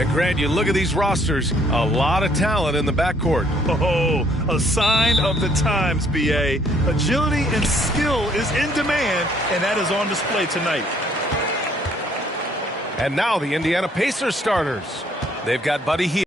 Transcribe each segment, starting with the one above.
And Grant, you look at these rosters, a lot of talent in the backcourt. Oh, a sign of the times, B.A. Agility and skill is in demand, and that is on display tonight. And now the Indiana Pacers starters. They've got Buddy Hield.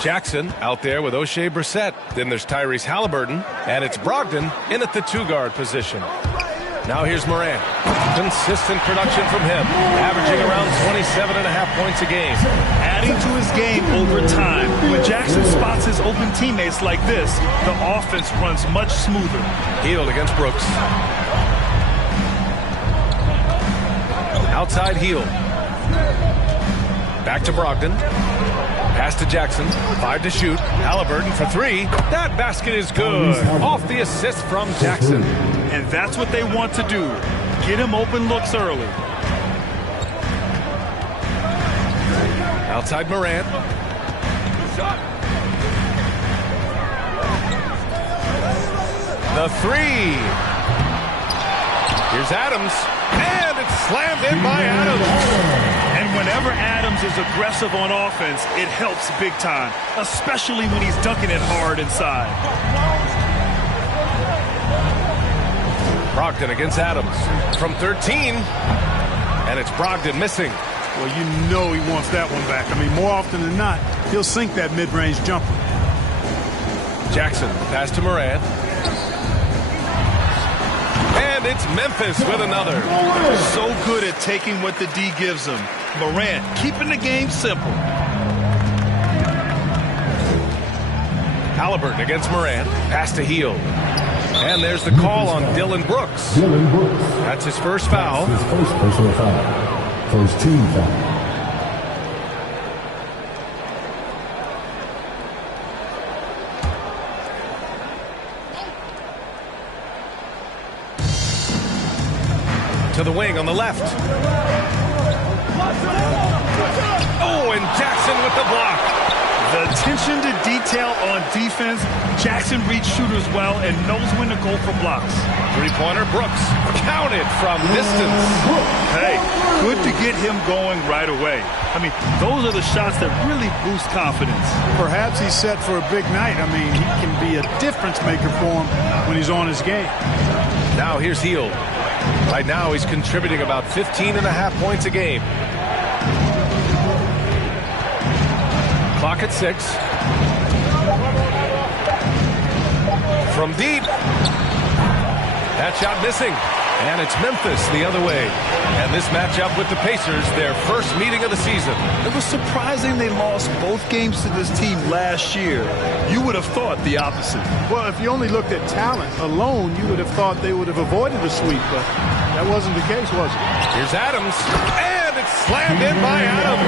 Jackson out there with O'Shea Brissett. Then there's Tyrese Halliburton, and it's Brogdon in at the two-guard position. Now here's Morant. Consistent production from him, averaging around 27.5 points a game. Adding to his game over time. When Jackson spots his open teammates like this, the offense runs much smoother. Hield against Brooks. Outside Hield. Back to Brogdon. Pass to Jackson. 5 to shoot. Halliburton for 3. That basket is good. Off the assist from Jackson. And that's what they want to do. Get him open looks early. Outside Morant. The 3. Here's Adams. And it's slammed in by Adams. And whenever Adams is aggressive on offense, it helps big time, especially when he's dunking it hard inside. Brogdon against Adams from 13. And it's Brogdon missing. Well, you know he wants that one back. I mean, more often than not, he'll sink that mid-range jumper. Jackson, pass to Morant. And it's Memphis with another. So good at taking what the D gives him. Morant keeping the game simple. Halliburton against Morant. Pass to Hield. And there's the call on Dillon Brooks. That's his first foul. His first personal foul. First team foul. To the wing on the left. Oh, and Jackson with the block. The attention to detail on defense. Jackson reads shooters well and knows when to go for blocks. Three-pointer Brooks. Counted from distance. Hey, good to get him going right away. I mean, those are the shots that really boost confidence. Perhaps he's set for a big night. I mean, he can be a difference maker for him when he's on his game. Now here's Hield. Right now he's contributing about 15.5 points a game. Clock at 6. From deep. That shot missing. And it's Memphis the other way. And this matchup with the Pacers, their first meeting of the season. It was surprising they lost both games to this team last year. You would have thought the opposite. Well, if you only looked at talent alone, you would have thought they would have avoided a sweep, but that wasn't the case, was it? Here's Adams. And it's slammed in by Adams.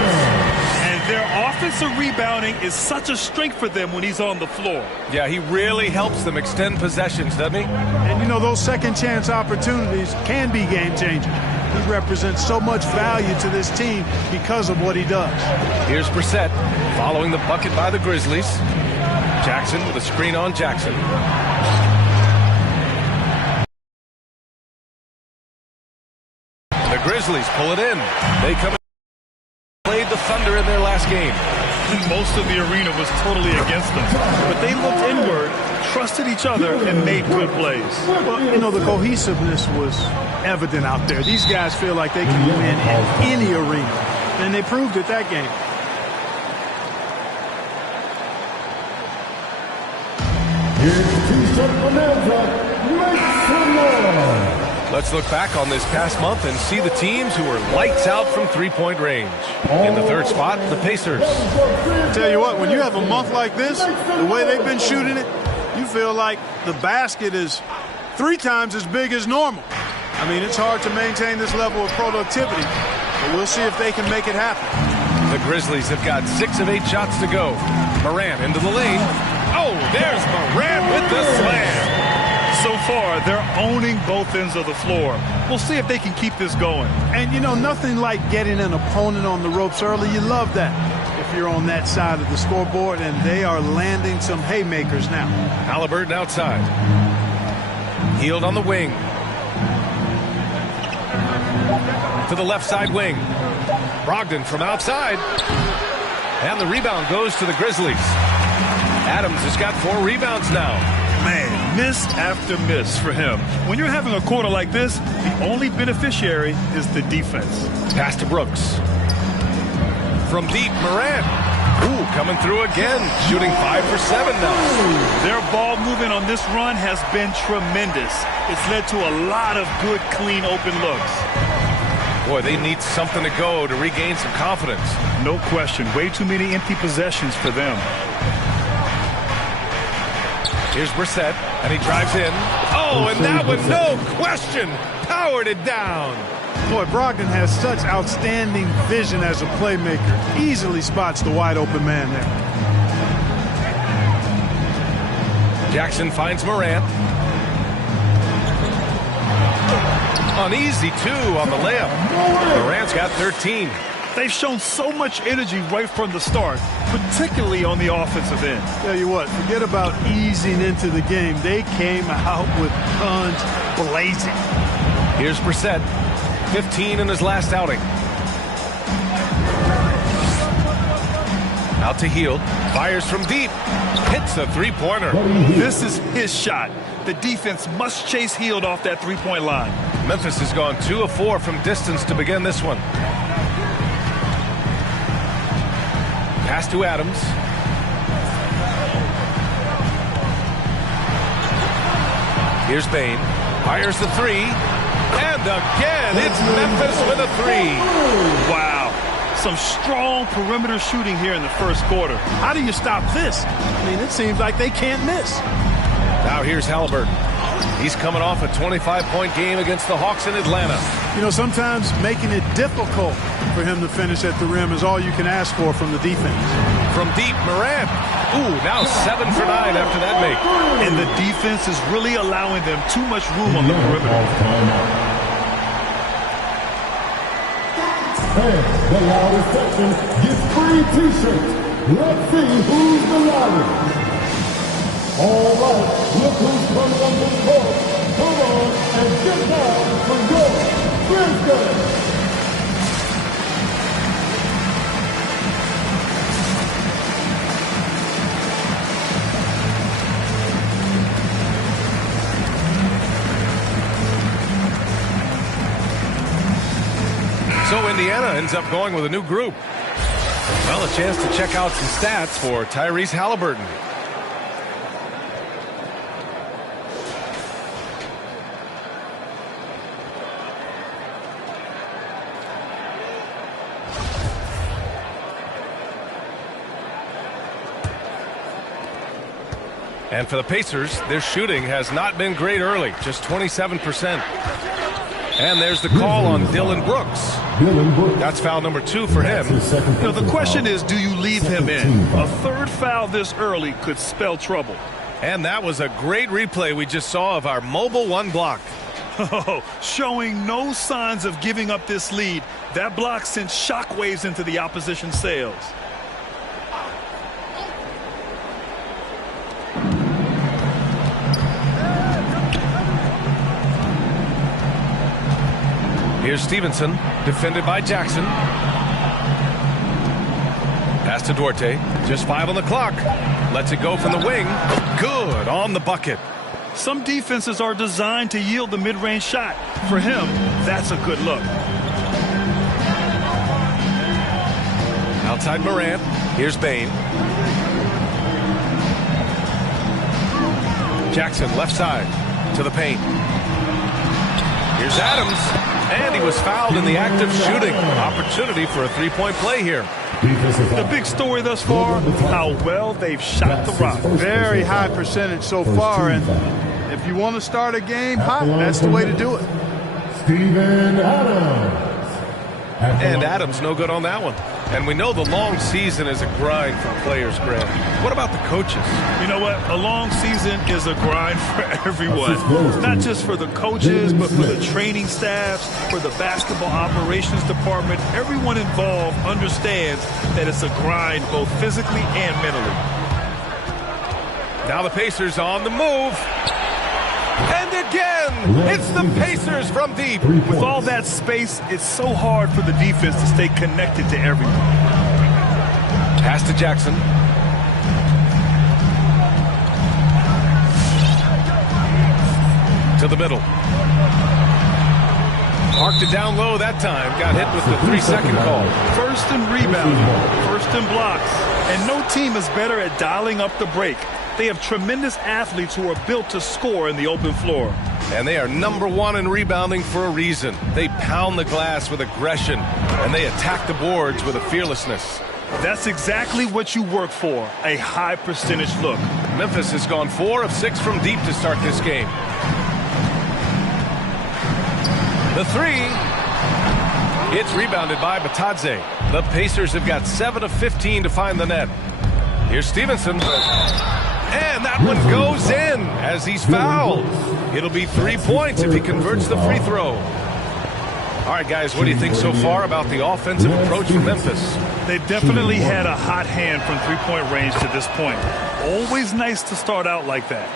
And their offense Defensive rebounding is such a strength for them when he's on the floor. Yeah, he really helps them extend possessions, doesn't he? And, you know, those second-chance opportunities can be game-changing. He represents so much value to this team because of what he does. Here's Brissett following the bucket by the Grizzlies. Jackson with a screen on Jackson. The Grizzlies pull it in. They come played the Thunder in their last game. Most of the arena was totally against them, but they looked inward, trusted each other, and made good plays. Well, you know, the cohesiveness was evident out there. These guys feel like they can win in any arena, and they proved it that game. Here's T-shirt Bonanza. Make some noise. Let's look back on this past month and see the teams who were lights out from three-point range. In the third spot, the Pacers. Tell you what, when you have a month like this, the way they've been shooting it, you feel like the basket is 3 times as big as normal. I mean, it's hard to maintain this level of productivity, but we'll see if they can make it happen. The Grizzlies have got 6 of 8 shots to go. Morant into the lane. Oh, there's Morant with the slam. So far, they're owning both ends of the floor. We'll see if they can keep this going. And, you know, nothing like getting an opponent on the ropes early. You love that if you're on that side of the scoreboard, and they are landing some haymakers now. Haliburton outside. Hield on the wing. To the left side wing. Brogdon from outside. And the rebound goes to the Grizzlies. Adams has got 4 rebounds now. Man, miss after miss for him. When you're having a quarter like this, the only beneficiary is the defense. Pass to Brooks. From deep, Morant. Ooh, coming through again. Shooting 5 for 7 now. Their ball movement on this run has been tremendous. It's led to a lot of good, clean, open looks. Boy, they need something to go to regain some confidence. No question. Way too many empty possessions for them. Here's Brissett, and he drives in. Oh, and that one, no question, powered it down. Boy, Brogdon has such outstanding vision as a playmaker. Easily spots the wide-open man there. Jackson finds Morant. Uneasy, too, on the layup. Morant's got 13. They've shown so much energy right from the start, particularly on the offensive end. Tell you what, forget about easing into the game. They came out with guns blazing. Here's Brissett, 15 in his last outing. Out to Hield, fires from deep, hits a three-pointer. This is his shot. The defense must chase Hield off that three-point line. Memphis has gone 2 of 4 from distance to begin this one. Pass to Adams. Here's Bane. Fires the 3. And again, it's Memphis with a 3. Wow. Some strong perimeter shooting here in the first quarter. How do you stop this? I mean, it seems like they can't miss. Now here's Haliburton. He's coming off a 25-point game against the Hawks in Atlanta. You know, sometimes making it difficult for him to finish at the rim is all you can ask for from the defense. From deep, Morant. Ooh, now 7 for 9 after that make. And the defense is really allowing them too much room on the perimeter. And the loudest section gets free T-shirts. Let's see who's the loudest. All right, look who's coming on the court. Come on and get down for your Grizzlies. So Indiana ends up going with a new group. Well, a chance to check out some stats for Tyrese Haliburton. And for the Pacers, their shooting has not been great early, just 27%. And there's the call on Dillon Brooks. That's foul number 2 for him. You know, the question is, do you leave him in? A third foul this early could spell trouble. And that was a great replay we just saw of our mobile 1 block. Oh, showing no signs of giving up this lead. That block sent shockwaves into the opposition sails. Here's Stevenson, defended by Jackson. Pass to Duarte. Just 5 on the clock. Lets it go from the wing. Good on the bucket. Some defenses are designed to yield the mid-range shot. For him, that's a good look. Outside Morant. Here's Bane. Jackson, left side, to the paint. Here's Adams. And he was fouled in the act of shooting. Opportunity for a 3-point play here. The big story thus far, how well they've shot the rock. Very high percentage so far, and if you want to start a game hot, that's the way to do it. Steven Adams. And Adams no good on that one. And we know the long season is a grind for players, Grant. What about the coaches? You know what? A long season is a grind for everyone. Not just for the coaches, but for the training staffs, for the basketball operations department. Everyone involved understands that it's a grind both physically and mentally. Now the Pacers on the move. And again, it's the Pacers from deep. With all that space, it's so hard for the defense to stay connected to everyone. Pass to Jackson. To the middle. Marked it down low that time. Got hit with the 3-second call. First in rebounding, first in blocks. And no team is better at dialing up the break. They have tremendous athletes who are built to score in the open floor. And they are number 1 in rebounding for a reason. They pound the glass with aggression, and they attack the boards with a fearlessness. That's exactly what you work for, a high percentage look. Memphis has gone 4 of 6 from deep to start this game. The 3. It's rebounded by Batadze. The Pacers have got 7 of 15 to find the net. Here's Stevenson. And that one goes in as he's fouled. It'll be 3 points if he converts the free throw. All right, guys, what do you think so far about the offensive approach for Memphis? They've definitely had a hot hand from three-point range to this point. Always nice to start out like that.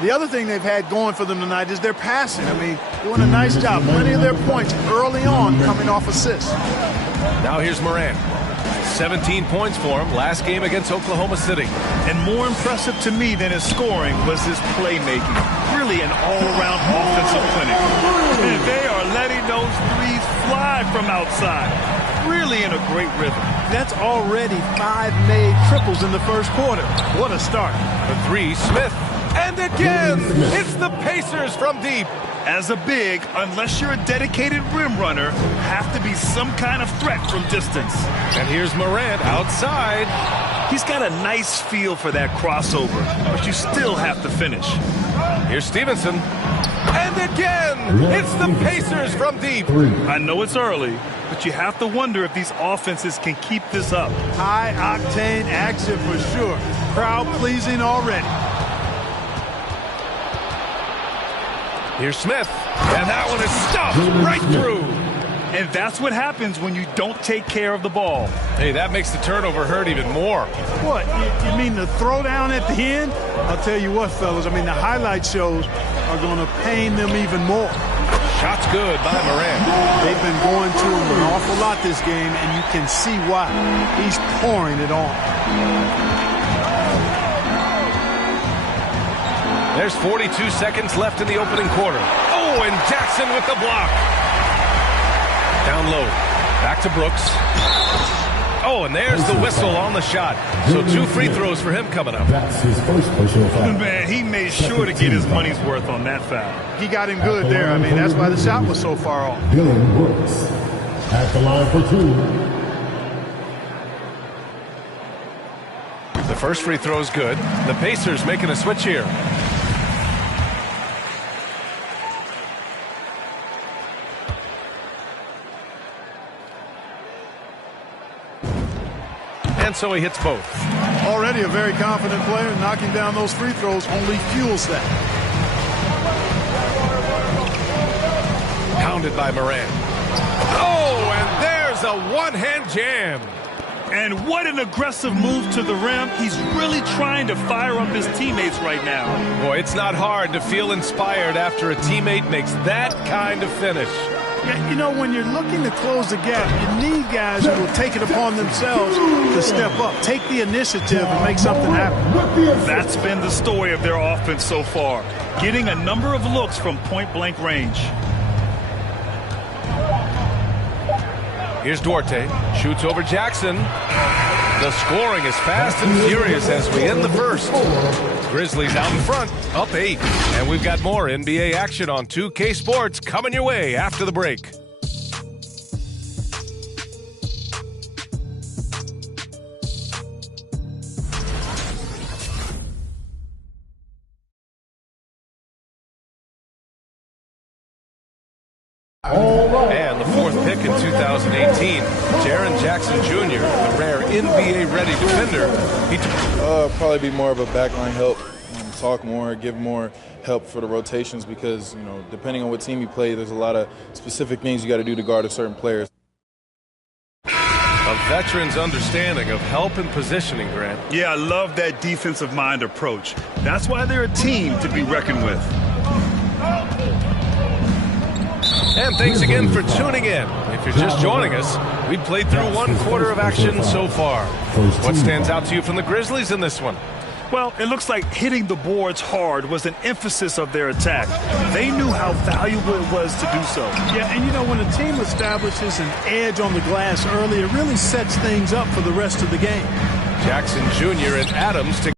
The other thing they've had going for them tonight is their passing. I mean, doing a nice job. Plenty of their points early on coming off assists. Now here's Morant. 17 points for him last game against Oklahoma City. And more impressive to me than his scoring was his playmaking. Really an all-around offensive clinic. And they are letting those threes fly from outside. Really in a great rhythm. That's already 5 made triples in the first quarter. What a start. The 3, Smith. And again, it's the Pacers from deep. As a big, unless you're a dedicated rim runner, have to be some kind of threat from distance. And here's Morant outside. He's got a nice feel for that crossover, but you still have to finish. Here's Stevenson. And again, it's the Pacers from deep. I know it's early, but you have to wonder if these offenses can keep this up. High-octane action for sure. Crowd-pleasing already. Here's Smith, and that one is stuffed right through. And that's what happens when you don't take care of the ball. Hey, that makes the turnover hurt even more. What, you mean the throwdown at the end? I'll tell you what, fellas, I mean, the highlight shows are going to pain them even more. Shot's good by Morant. They've been going to him an awful lot this game, and you can see why. He's pouring it on. There's 42 seconds left in the opening quarter. Oh, and Jackson with the block. Down low. Back to Brooks. Oh, and there's the whistle on the shot. So 2 free throws for him coming up. That's his first personal foul. Man, he made sure to get his money's worth on that foul. He got him good there. I mean, that's why the shot was so far off. Dillon Brooks at the line for 2. The first free throw is good. The Pacers making a switch here. and so he hits both. Already a very confident player, knocking down those free throws only fuels that. Pounded by Morant. Oh, and there's a one-hand jam. And what an aggressive move to the rim. He's really trying to fire up his teammates right now. Boy, it's not hard to feel inspired after a teammate makes that kind of finish. Yeah, you know, when you're looking to close the gap, you need guys who will take it upon themselves to step up, take the initiative, and make something happen. That's been the story of their offense so far, getting a number of looks from point-blank range. Here's Duarte, shoots over Jackson. The scoring is fast and furious as we end the first. Grizzlies out in front, up 8. And we've got more NBA action on 2K Sports coming your way after the break. And the 4th pick in 2018, Jaren Jackson Jr., the rare NBA-ready defender. Probably be more of a backline help, talk more, give more help for the rotations because, you know, depending on what team you play, there's a lot of specific things you got to do to guard a certain player. A veteran's understanding of help and positioning, Grant. Yeah, I love that defensive mind approach. That's why they're a team to be reckoned with. And thanks again for tuning in. If you're just joining us, we've played through 1 quarter of action so far. What stands out to you from the Grizzlies in this one? Well, it looks like hitting the boards hard was an emphasis of their attack. They knew how valuable it was to do so. Yeah, and you know, when a team establishes an edge on the glass early, it really sets things up for the rest of the game. Jackson Jr. and Adams together.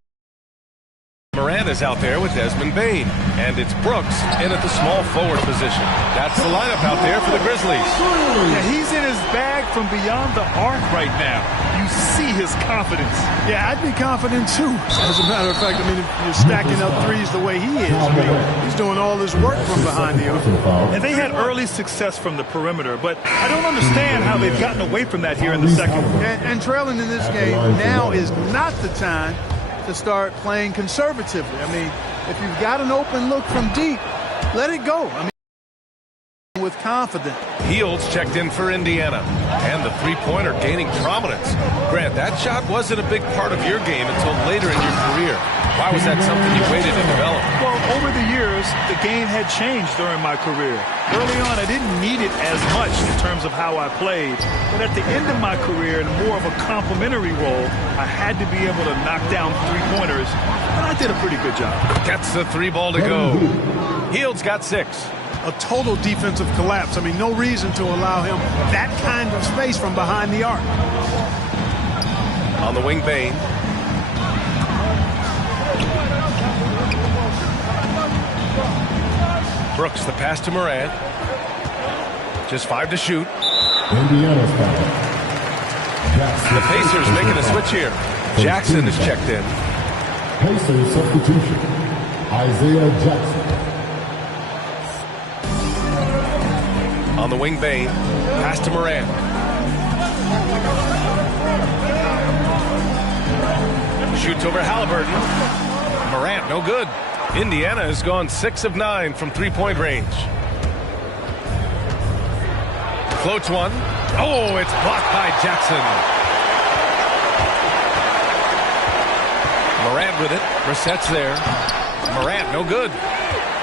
Morant is out there with Desmond Bane, and it's Brooks in at the small forward position. That's the lineup out there for the Grizzlies. Yeah, he's in his bag from beyond the arc right now. You see his confidence. Yeah, I'd be confident too. As a matter of fact, I mean, if you're stacking up threes the way he is, I mean, he's doing all his work from behind the arc. And they had early success from the perimeter, but I don't understand how they've gotten away from that here in the second. And trailing in this game now is not the time to start playing conservatively. I mean, if you've got an open look from deep, let it go. I mean, with confidence. Hields checked in for Indiana, and the three-pointer gaining prominence. Grant, that shot wasn't a big part of your game until later in your career. Why was that something you waited to develop? Well, over the years, the game had changed during my career. Early on, I didn't need it as much in terms of how I played. But at the end of my career, in more of a complementary role, I had to be able to knock down three-pointers, and I did a pretty good job. Gets the three ball to go. Hields got 6. A total defensive collapse. I mean, no reason to allow him that kind of space from behind the arc. On the wing, Bane. Brooks, the pass to Morant. Just 5 to shoot. Indiana's foul. The Pacers making a switch here. Jackson is checked in. Pacers substitution. Isaiah Jackson. On the wing, Bane. Pass to Morant. Shoots over Halliburton. Morant, no good. Indiana has gone 6 of 9 from three-point range. Floats one. Oh, it's blocked by Jackson. Morant with it. Brissett's there. Morant, no good.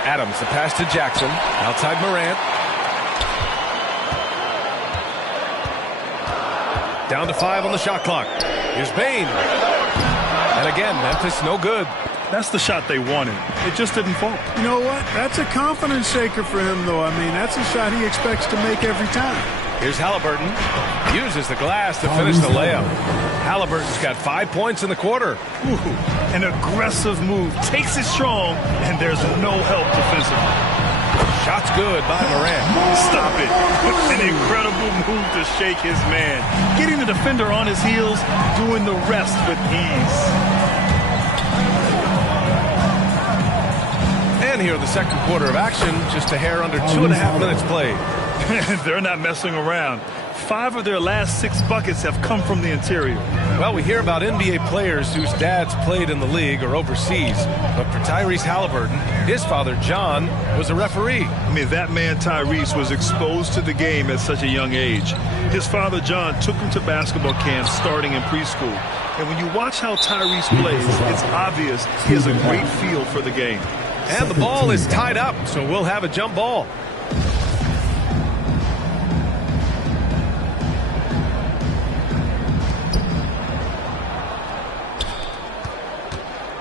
Adams, the pass to Jackson. Outside Morant. Down to 5 on the shot clock. Here's Bane. And again, Memphis no good. That's the shot they wanted. It just didn't fall. You know what? That's a confidence shaker for him, though. I mean, that's a shot he expects to make every time. Here's Halliburton. Uses the glass to finish the layup. Halliburton's got 5 points in the quarter. Ooh, an aggressive move. Takes it strong, and there's no help defensively. Shot's good by Morant. Stop it. An incredible move to shake his man. Getting the defender on his heels, doing the rest with ease. And here in the second quarter of action, just a hair under 2.5 minutes played. They're not messing around. 5 of their last 6 buckets have come from the interior. Well, we hear about NBA players whose dads played in the league or overseas. But for Tyrese Halliburton, his father, John, was a referee. I mean, that man, Tyrese, was exposed to the game at such a young age. His father, John, took him to basketball camps starting in preschool. And when you watch how Tyrese plays, it's obvious he has a great feel for the game. And the ball is tied up, so we'll have a jump ball.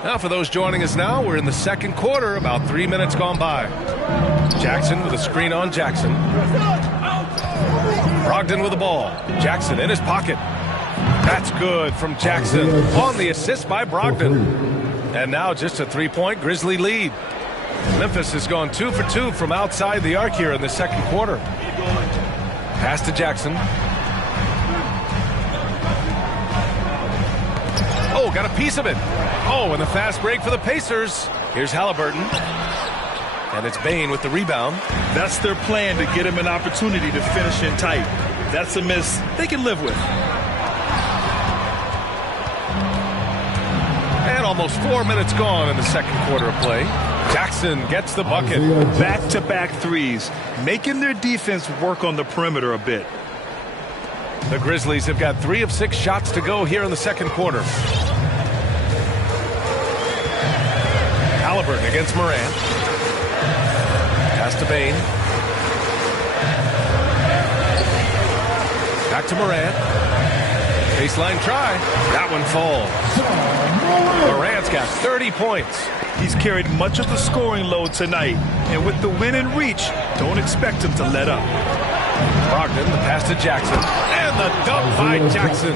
Now, for those joining us now, we're in the second quarter, about 3 minutes gone by. Jackson with a screen on Jackson. Brogdon with the ball. Jackson in his pocket. That's good from Jackson on the assist by Brogdon. And now just a 3-point Grizzly lead. Memphis has gone 2 for 2 from outside the arc here in the second quarter. Pass to Jackson. Oh, got a piece of it. Oh, and the fast break for the Pacers. Here's Halliburton. And it's Bane with the rebound. That's their plan, to get him an opportunity to finish in tight. That's a miss they can live with. And almost 4 minutes gone in the second quarter of play. Jackson gets the bucket. Back-to-back threes, making their defense work on the perimeter a bit. The Grizzlies have got 3 of 6 shots to go here in the second quarter. Halliburton against Morant. Pass to Bane. Back to Morant. Baseline try. That one falls. Morant's got 30 points. He's carried much of the scoring load tonight, and with the win in reach, don't expect him to let up. Brogdon, the pass to Jackson, and the dunk by Jackson.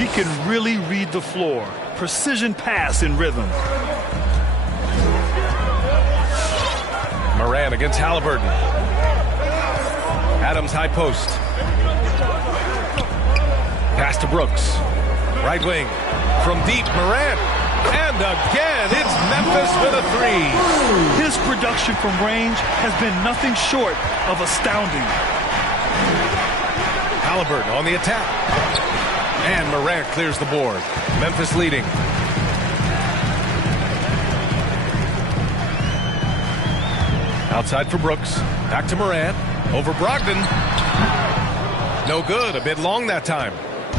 He can really read the floor. Precision pass in rhythm. Morant against Halliburton. Adams high post. Pass to Brooks. Right wing. From deep, Morant. And again, it's Memphis with a 3. His production from range has been nothing short of astounding. Halliburton on the attack. And Morant clears the board. Memphis leading. Outside for Brooks. Back to Morant. Over Brogdon. No good. A bit long that time.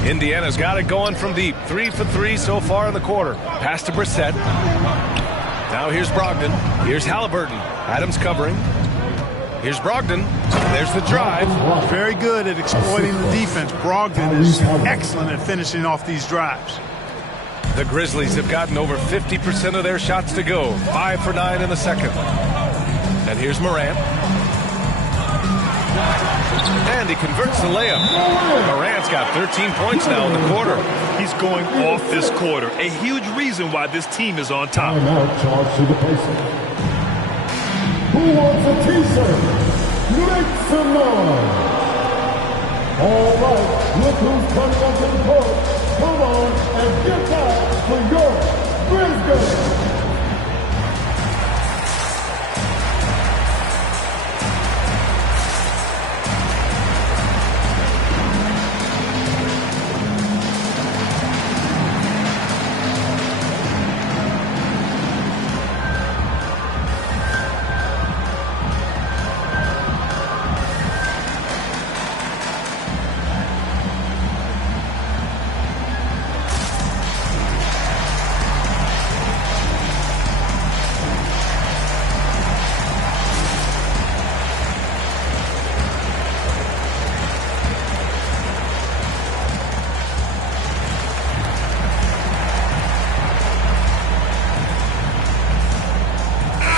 Indiana's got it going from deep. 3 for 3 so far in the quarter. Pass to Brissett. Now here's Brogdon. Here's Halliburton. Adams covering. Here's Brogdon. There's the drive. Very good at exploiting the defense. Brogdon is excellent at finishing off these drives. The Grizzlies have gotten over 50% of their shots to go. 5 for 9 in the second. And here's Morant. And he converts the layup. Morant's got 13 points now in the quarter. He's going off this quarter. A huge reason why this team is on top. Timeout charge to the Pacers. Who wants a t-shirt? Make some noise. All right, look who's coming onto the court. Come on and get back for your Grizzlies.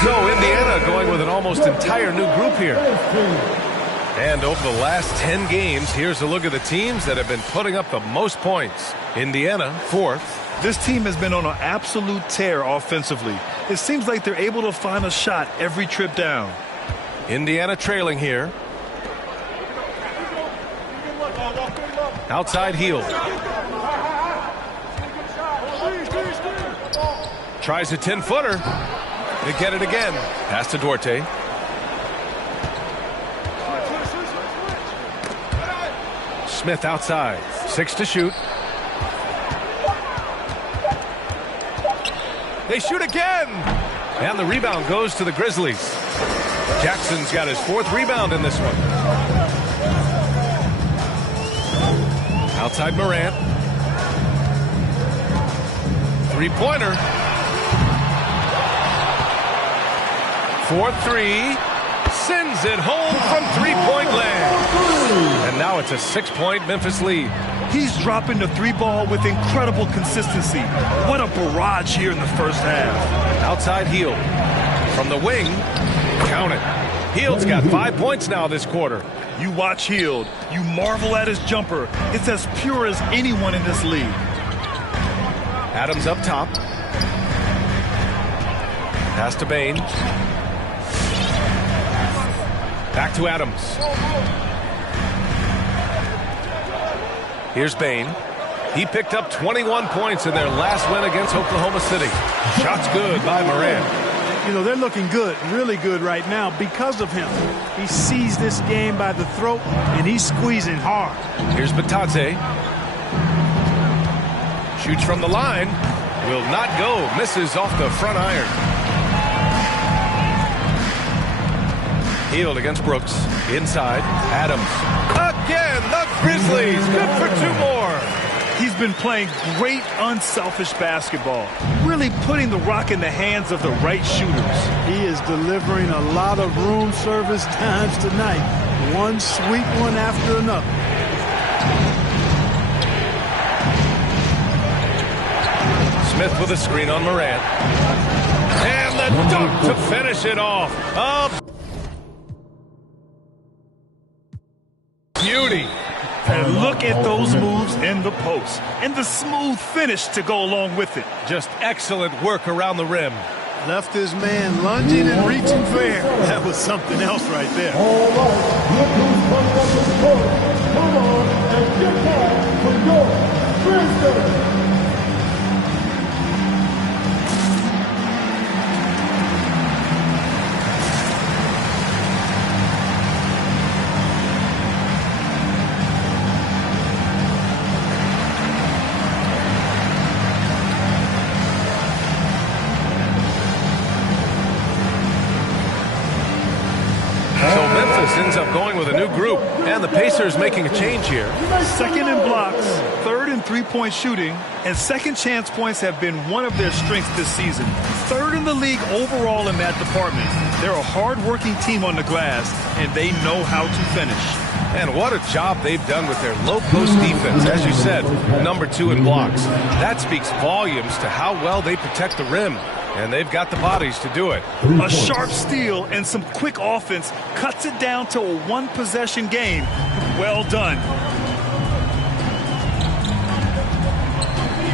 So Indiana going with an almost entire new group here. And over the last 10 games, here's a look at the teams that have been putting up the most points. Indiana, 4th. This team has been on an absolute tear offensively. It seems like they're able to find a shot every trip down. Indiana trailing here. Outside heel. Tries a 10-footer. They get it again. Pass to Duarte. Smith outside. 6 to shoot. They shoot again. And the rebound goes to the Grizzlies. Jackson's got his 4th rebound in this one. Outside Morant. 3-pointer. 4-3. Sends it home from 3-point land. And now it's a 6-point Memphis lead. He's dropping the 3-ball with incredible consistency. What a barrage here in the first half. Outside Hield. From the wing. Count it. Hield's got 5 points now this quarter. You watch Hield. You marvel at his jumper. It's as pure as anyone in this league. Adams up top. Pass to Bane. Back to Adams. Here's Bane. He picked up 21 points in their last win against Oklahoma City. Shots good by Morant. You know, they're looking good, really good right now because of him. He sees this game by the throat, and he's squeezing hard. Here's Batadze. Shoots from the line. Will not go. Misses off the front iron. Hield against Brooks. Inside. Adams. Again, the Grizzlies. Good for 2 more. He's been playing great, unselfish basketball. Really putting the rock in the hands of the right shooters. He is delivering a lot of room service times tonight. One sweet one after another. Smith with a screen on Morant. And the dunk to finish it off. Beauty. And look at those moves in the post. And the smooth finish to go along with it. Just excellent work around the rim. Left his man lunging and reaching fair. That was something else right there. All right, look who's coming up to the court. Come on and get back for your Grizzlies. Ends up going with a new group, and the Pacers making a change here. 2nd in blocks, 3rd in 3-point shooting, and second chance points have been one of their strengths this season. 3rd in the league overall in that department. They're a hard-working team on the glass, and they know how to finish. And what a job they've done with their low-post defense. As you said, number 2 in blocks. That speaks volumes to how well they protect the rim. And they've got the bodies to do it. A sharp steal and some quick offense cuts it down to a 1-possession game. Well done.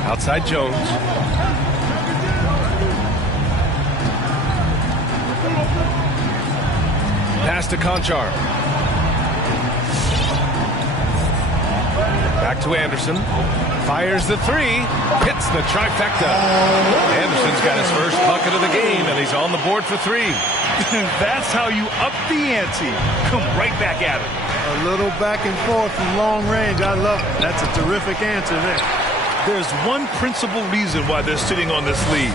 Outside Jones. Pass to Conchar. Back to Anderson. Fires the 3. Hits the trifecta. Anderson's got his first bucket of the game, and he's on the board for 3. That's how you up the ante. Come right back at it. A little back and forth from long range. I love it. That's a terrific answer there. There's one principal reason why they're sitting on this lead.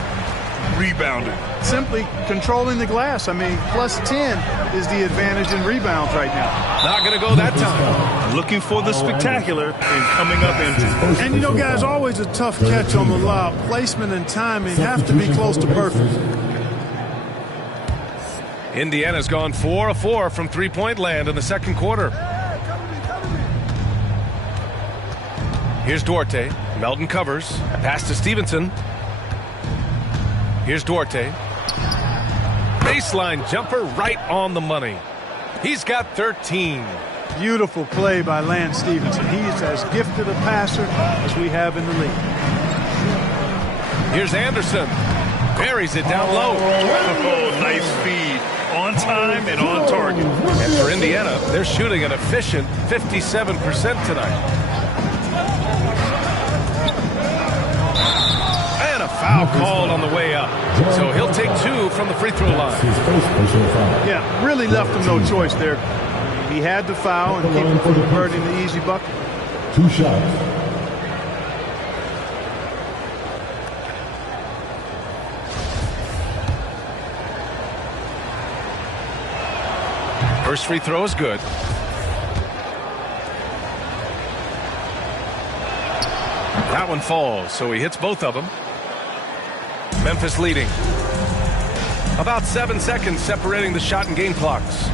Rebounding. Simply controlling the glass. I mean, plus 10 is the advantage in rebounds right now. Not going to go that time. Looking for the spectacular and coming up empty. And, you know, guys, always a tough catch on the lob. Placement and timing have to be close to perfect. Indiana's gone 4 of 4 from 3-point land in the second quarter. Here's Duarte. Melton covers. Pass to Stevenson. Here's Duarte. Baseline jumper right on the money. He's got 13. Beautiful play by Lance Stevenson. He's as gifted a passer as we have in the league. Here's Anderson. Buries it down low. Oh, nice feed. On time and on target. And for Indiana, they're shooting an efficient 57% tonight. And a foul called on the way up. So he'll take 2 from the free throw line. Yeah, really left him no choice there. He had to foul and keep him from converting the easy bucket. 2 shots. First free throw is good. That one falls, so he hits both of them. Memphis leading. About 7 seconds separating the shot and game clocks.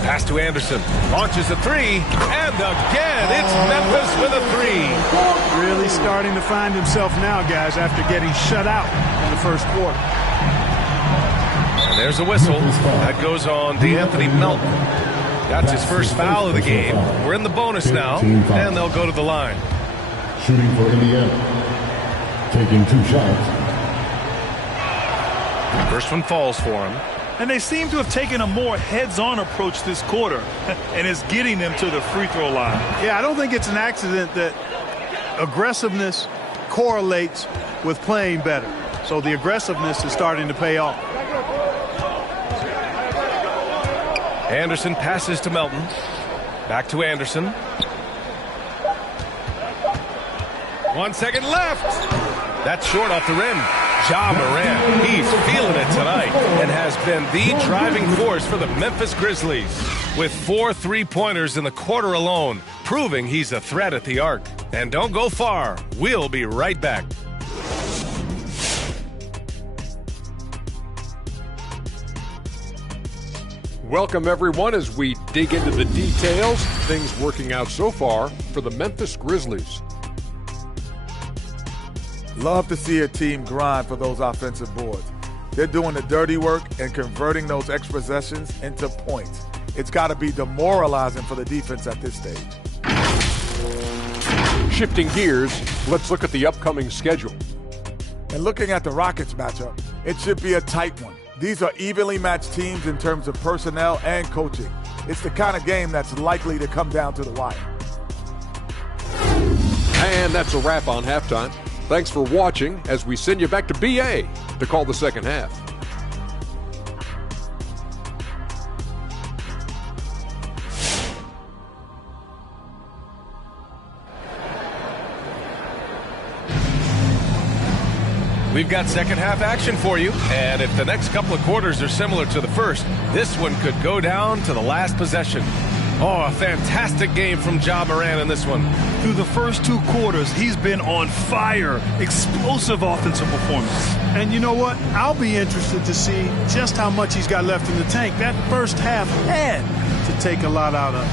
Pass to Anderson. Launches a three. And again, it's Memphis with a three. Really starting to find himself now, guys, after getting shut out in the first quarter. And there's a whistle. That goes on DeAnthony Melton. That's his first foul of the game. We're in the bonus now, and they'll go to the line. Shooting for Indiana. Taking 2 shots. First one falls for him. And they seem to have taken a more heads-on approach this quarter, and it's getting them to the free throw line. Yeah, I don't think it's an accident that aggressiveness correlates with playing better. So the aggressiveness is starting to pay off. Anderson passes to Melton. Back to Anderson. 1 second left. That's short off the rim. Ja Morant, he's feeling it tonight and has been the driving force for the Memphis Grizzlies with 4 3-pointers in the quarter alone, proving he's a threat at the arc. And don't go far. We'll be right back. Welcome, everyone, as we dig into the details. Things working out so far for the Memphis Grizzlies. Love to see a team grind for those offensive boards. They're doing the dirty work and converting those extra possessions into points. It's got to be demoralizing for the defense at this stage. Shifting gears, let's look at the upcoming schedule. And looking at the Rockets matchup, it should be a tight one. These are evenly matched teams in terms of personnel and coaching. It's the kind of game that's likely to come down to the wire. And that's a wrap on halftime. Thanks for watching as we send you back to BA to call the second half. We've got second half action for you, and if the next couple of quarters are similar to the first, this one could go down to the last possession. Oh, a fantastic game from Ja Morant in this one. Through the first 2 quarters, he's been on fire. Explosive offensive performance. And you know what? I'll be interested to see just how much he's got left in the tank. That first half had to take a lot out of him.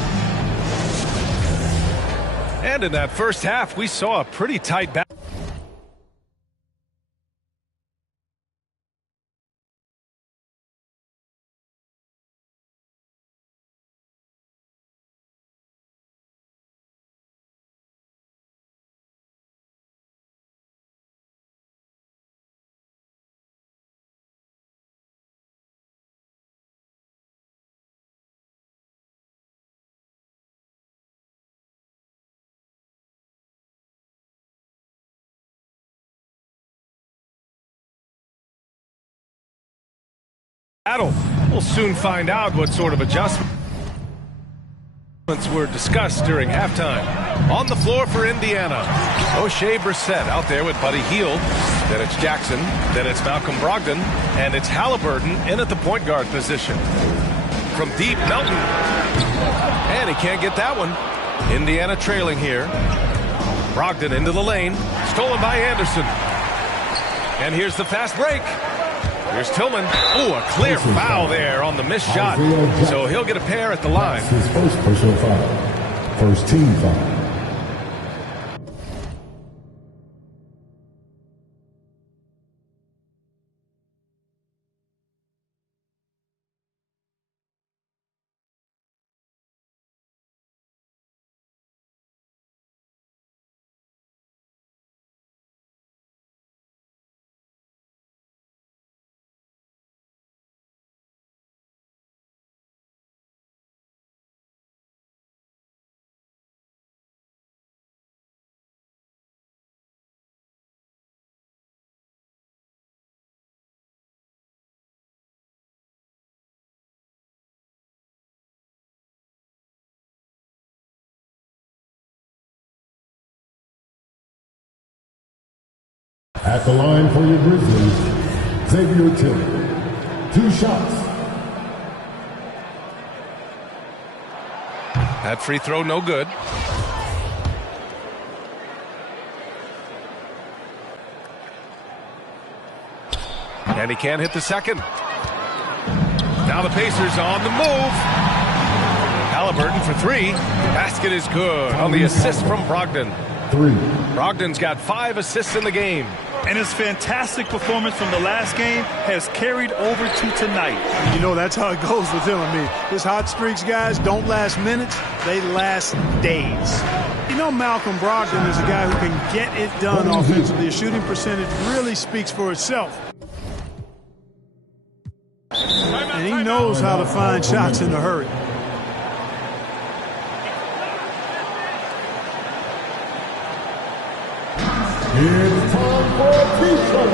And in that first half, we saw a pretty tight battle. We'll soon find out what sort of adjustments were discussed during halftime. On the floor for Indiana, Oshae Brissett out there with Buddy Hield. Then it's Jackson. Then it's Malcolm Brogdon. And it's Halliburton in at the point guard position. From deep, Melton. And he can't get that one. Indiana trailing here. Brogdon into the lane. Stolen by Anderson. And here's the fast break. Here's Tillman. Ooh, a clear foul there on the missed shot. So he'll get a pair at the line. His first personal foul. First team foul. At the line for your Grizzlies, Xavier Tillman. 2 shots. That free throw no good. And he can't hit the second. Now the Pacers on the move. Halliburton for 3. Basket is good on the assist from Brogdon. 3. Brogdon's got 5 assists in the game. And his fantastic performance from the last game has carried over to tonight. You know, that's how it goes with him. I mean, his hot streaks, guys, don't last minutes. They last days. You know, Malcolm Brogdon is a guy who can get it done offensively. His shooting percentage really speaks for itself. And he knows how to find shots in a hurry. It's time for a T-shirt.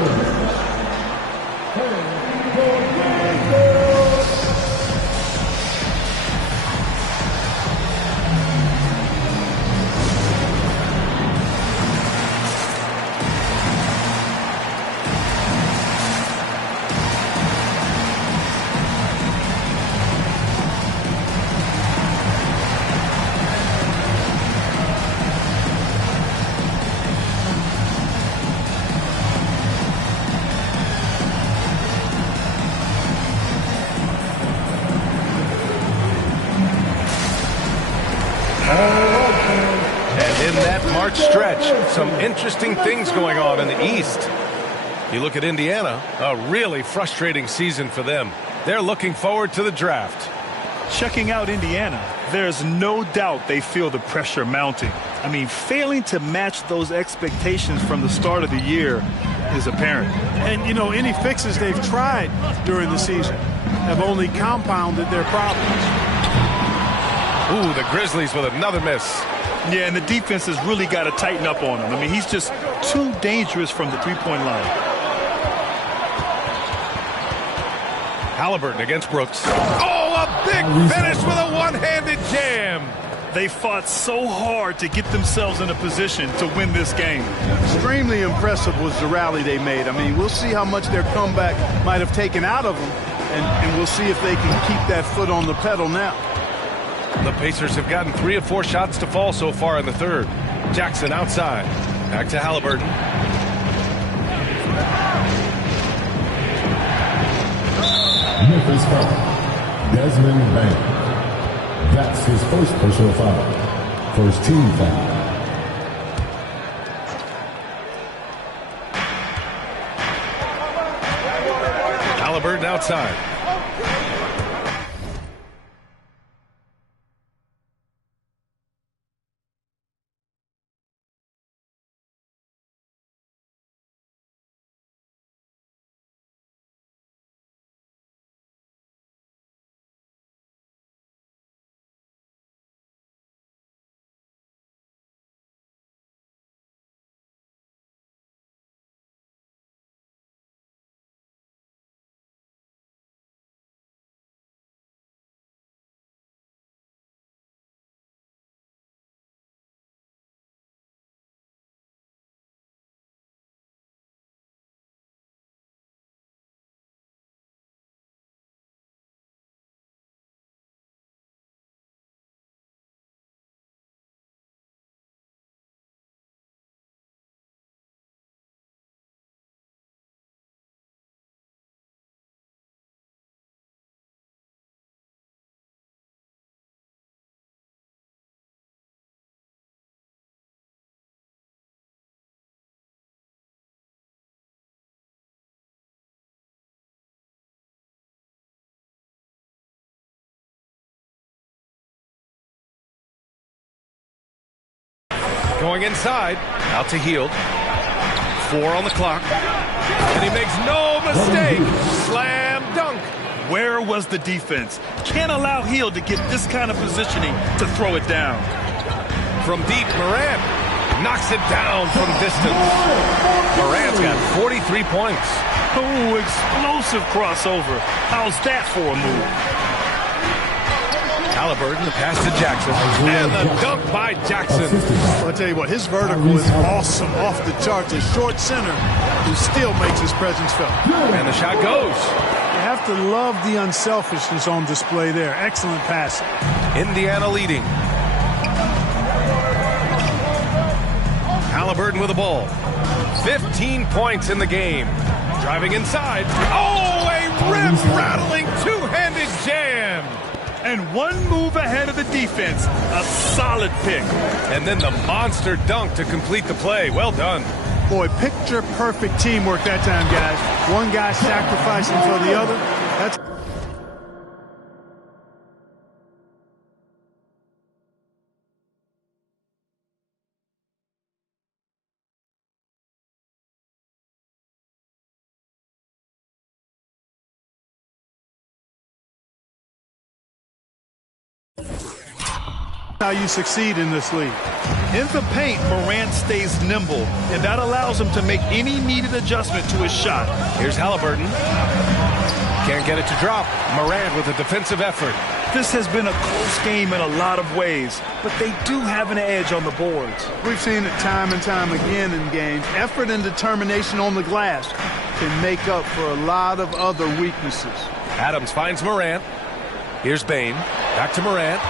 And in that March stretch, some interesting things going on in the East. You look at Indiana, a really frustrating season for them. They're looking forward to the draft. Checking out Indiana, there's no doubt they feel the pressure mounting. I mean, failing to match those expectations from the start of the year is apparent. And, you know, any fixes they've tried during the season have only compounded their problems. Ooh, the Grizzlies with another miss. Yeah, and the defense has really got to tighten up on him. I mean, he's just too dangerous from the three-point line. Halliburton against Brooks. Oh, a big finish with a one-handed jam. They fought so hard to get themselves in a position to win this game. Extremely impressive was the rally they made. I mean, we'll see how much their comeback might have taken out of them, and we'll see if they can keep that foot on the pedal now. The Pacers have gotten 3 of 4 shots to fall so far in the third. Jackson outside. Back to Halliburton. Memphis foul. Desmond Bane. That's his first personal foul. First team foul. Halliburton outside. Going inside, out to Hield. 4 on the clock. And he makes no mistake. Slam dunk. Where was the defense? Can't allow Hield to get this kind of positioning to throw it down. From deep, Morant knocks it down from distance. Morant's got 43 points. Oh, explosive crossover. How's that for a move? Halliburton, the pass to Jackson. And the dunk by Jackson. Well, I'll tell you what, his vertical is awesome, off the charts. A short center who still makes his presence felt. And the shot goes. You have to love the unselfishness on display there. Excellent passing. Indiana leading. Halliburton with the ball. 15 points in the game. Driving inside. Oh, a rim-rattling two-handed jam. And one move ahead of the defense. A solid pick. And then the monster dunk to complete the play. Well done. Boy, picture-perfect teamwork that time, guys. One guy sacrificing for the other. That's... how you succeed in this league. In the paint, Morant stays nimble, and that allows him to make any needed adjustment to his shot. Here's Halliburton. Can't get it to drop. Morant with a defensive effort. This has been a close game in a lot of ways, but they do have an edge on the boards. We've seen it time and time again in games. Effort and determination on the glass can make up for a lot of other weaknesses. Adams finds Morant. Here's Bane. Back to Morant.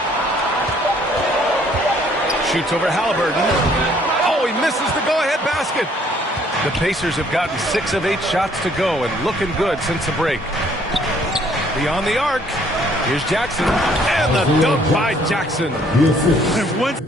Shoots over Halliburton. Oh, he misses the go-ahead basket. The Pacers have gotten 6 of 8 shots to go and looking good since the break. Beyond the arc. Here's Jackson. And the dunk by Jackson. And once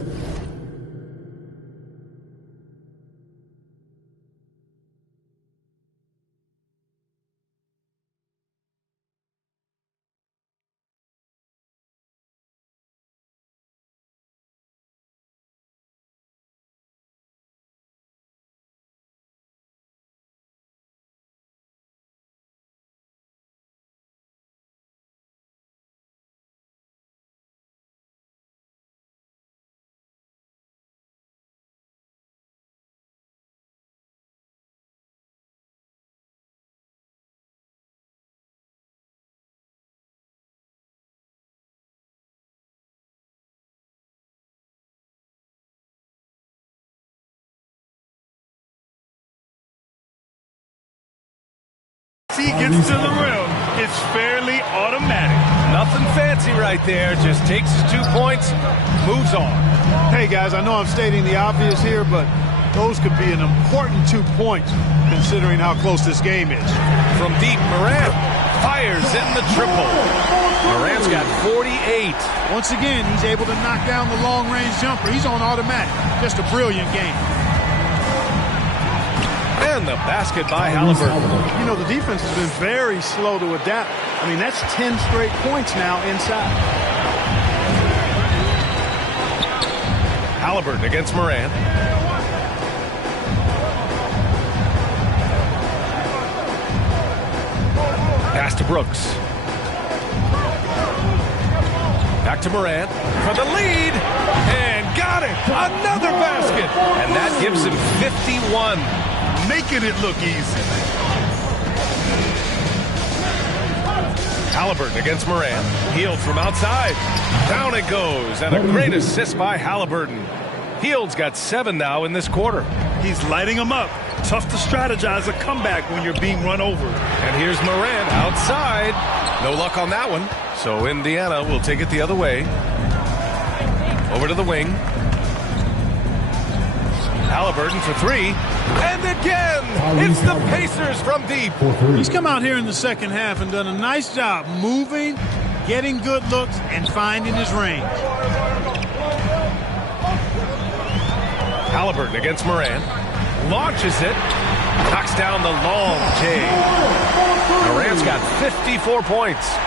he gets to the rim, it's fairly automatic. Nothing fancy right there. Just takes his 2 points, moves on. Hey, guys, I know I'm stating the obvious here, but those could be an important 2 points considering how close this game is. From deep, Morant fires in the triple. Morant's got 48. Once again, he's able to knock down the long-range jumper. He's on automatic. Just a brilliant game. And the basket by Halliburton. You know, the defense has been very slow to adapt. I mean, that's 10 straight points now inside. Halliburton against Morant. Pass to Brooks. Back to Morant for the lead. And got it. Another basket. And that gives him 51. Making it look easy. Halliburton against Morant. Hield from outside. Down it goes. And a great assist by Halliburton. Hield's got 7 now in this quarter. He's lighting them up. Tough to strategize a comeback when you're being run over. And here's Morant outside. No luck on that one. So Indiana will take it the other way. Over to the wing. Halliburton for 3. And again, it's the Pacers from deep. He's come out here in the second half and done a nice job moving, getting good looks, and finding his range. Halliburton against Morant. Launches it. Knocks down the long J. Morant's got 54 points.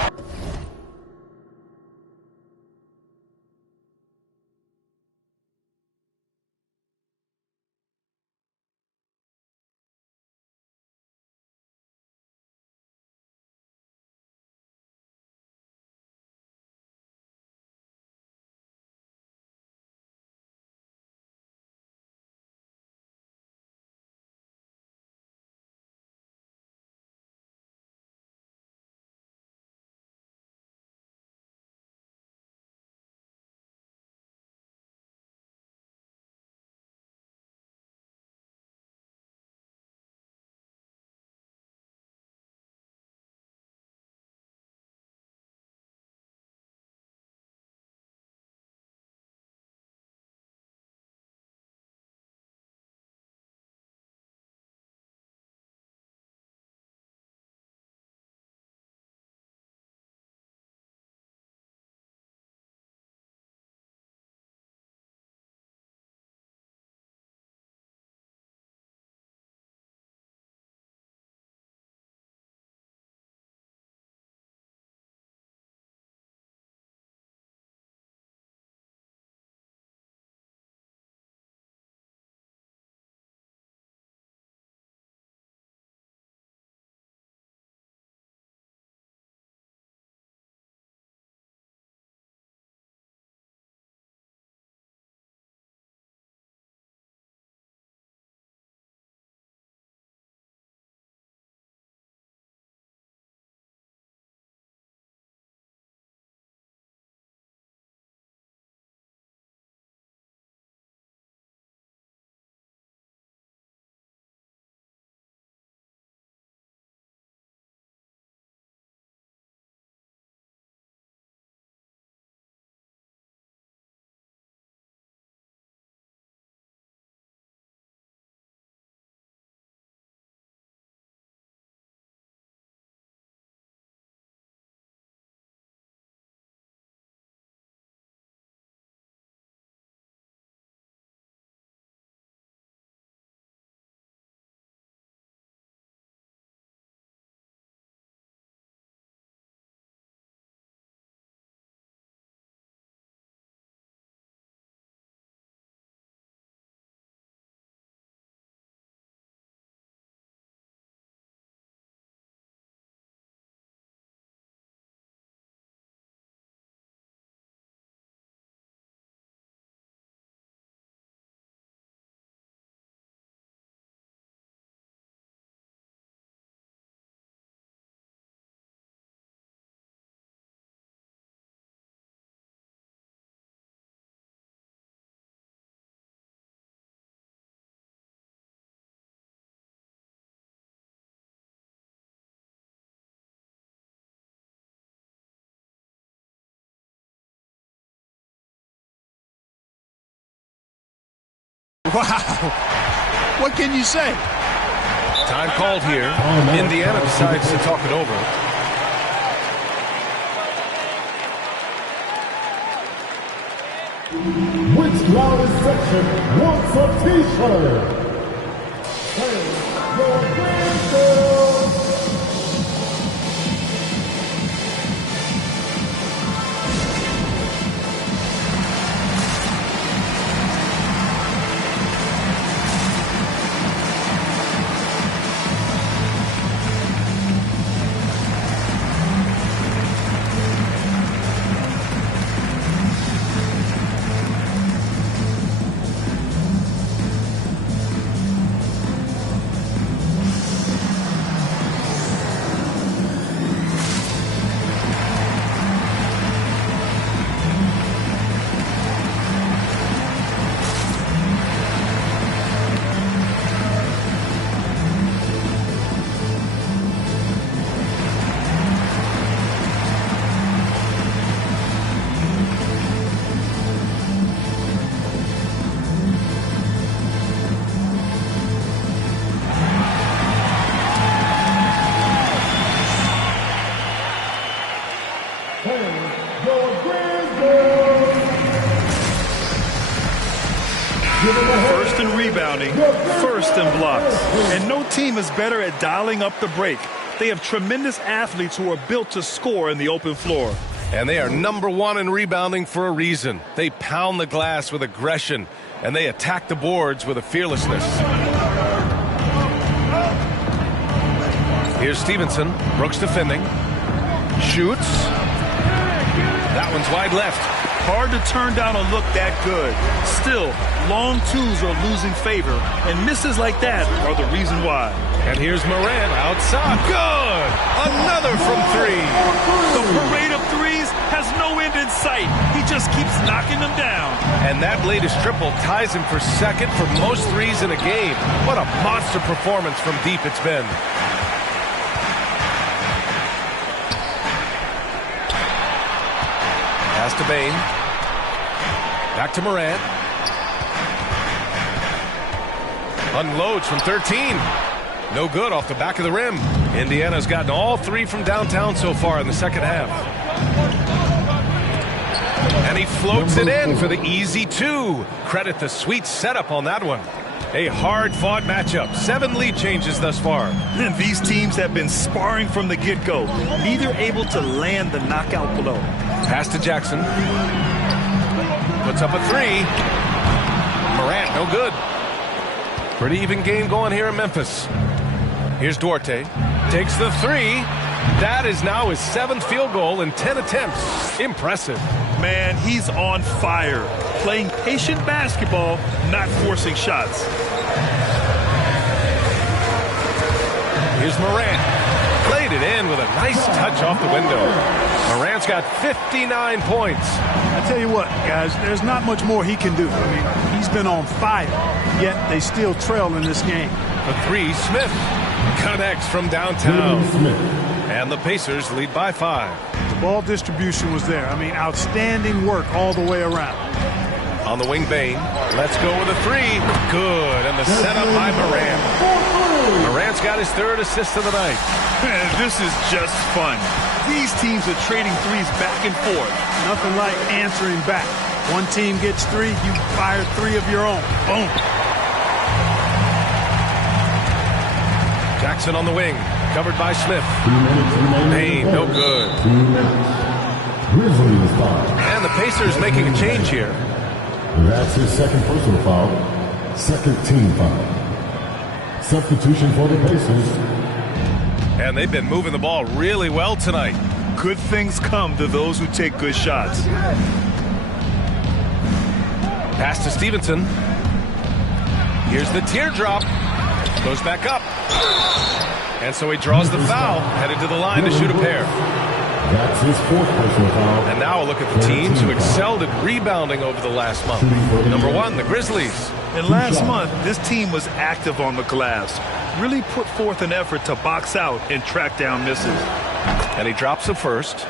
Wow. What can you say? Time called here. Indiana decides to talk it over. Which loudest section wants a t-shirt? Hey, your Greenfield! First in rebounding, first in blocks. And no team is better at dialing up the break. They have tremendous athletes who are built to score in the open floor. And they are #1 in rebounding for a reason. They pound the glass with aggression, and they attack the boards with a fearlessness. Here's Stevenson. Brooks defending. Shoots. That one's wide left. Hard to turn down a look that good. Still, long twos are losing favor, and misses like that are the reason why. And here's Morant outside. Good! Another from three. The parade of threes has no end in sight. He just keeps knocking them down. And that latest triple ties him for second for most threes in a game. What a monster performance from deep it's been. Pass to Bane. Back to Morant. Unloads from 13. No good off the back of the rim. Indiana's gotten all three from downtown so far in the second half. And he floats it in for the easy two. Credit the sweet setup on that one. A hard-fought matchup. 7 lead changes thus far. And these teams have been sparring from the get-go. Neither able to land the knockout blow. Pass to Jackson. Puts up a three. Morant, no good. Pretty even game going here in Memphis. Here's Duarte. Takes the three. That is now his 7th field goal in 10 attempts. Impressive. Man, he's on fire. Playing patient basketball, not forcing shots. Here's Morant. Played it in with a nice touch off the window. Morant's got 59 points. I tell you what, guys, there's not much more he can do. I mean, he's been on fire, yet they still trail in this game. The three, Smith connects from downtown. And the Pacers lead by 5. The ball distribution was there. I mean, outstanding work all the way around. On the wing, Bane. Let's go with a three. Good. And the setup by Morant. Morant's got his 3rd assist of the night. Man, this is just fun. These teams are trading threes back and forth. Nothing like answering back. One team gets 3, you fire 3 of your own. Boom. Jackson on the wing. Covered by Smith. Bane, no good. And the Pacers making a change here. That's his 2nd personal foul. 2nd team foul. Substitution for the Pacers. And they've been moving the ball really well tonight. Good things come to those who take good shots. Pass to Stevenson. Here's the teardrop. Goes back up. And so he draws the foul, headed to the line to shoot a pair. That's his 4th personal foul. And now a look at the teams who excelled at rebounding over the last month. Number 1, the Grizzlies. And last month, this team was active on the glass. Really put forth an effort to box out and track down misses. And he drops the first.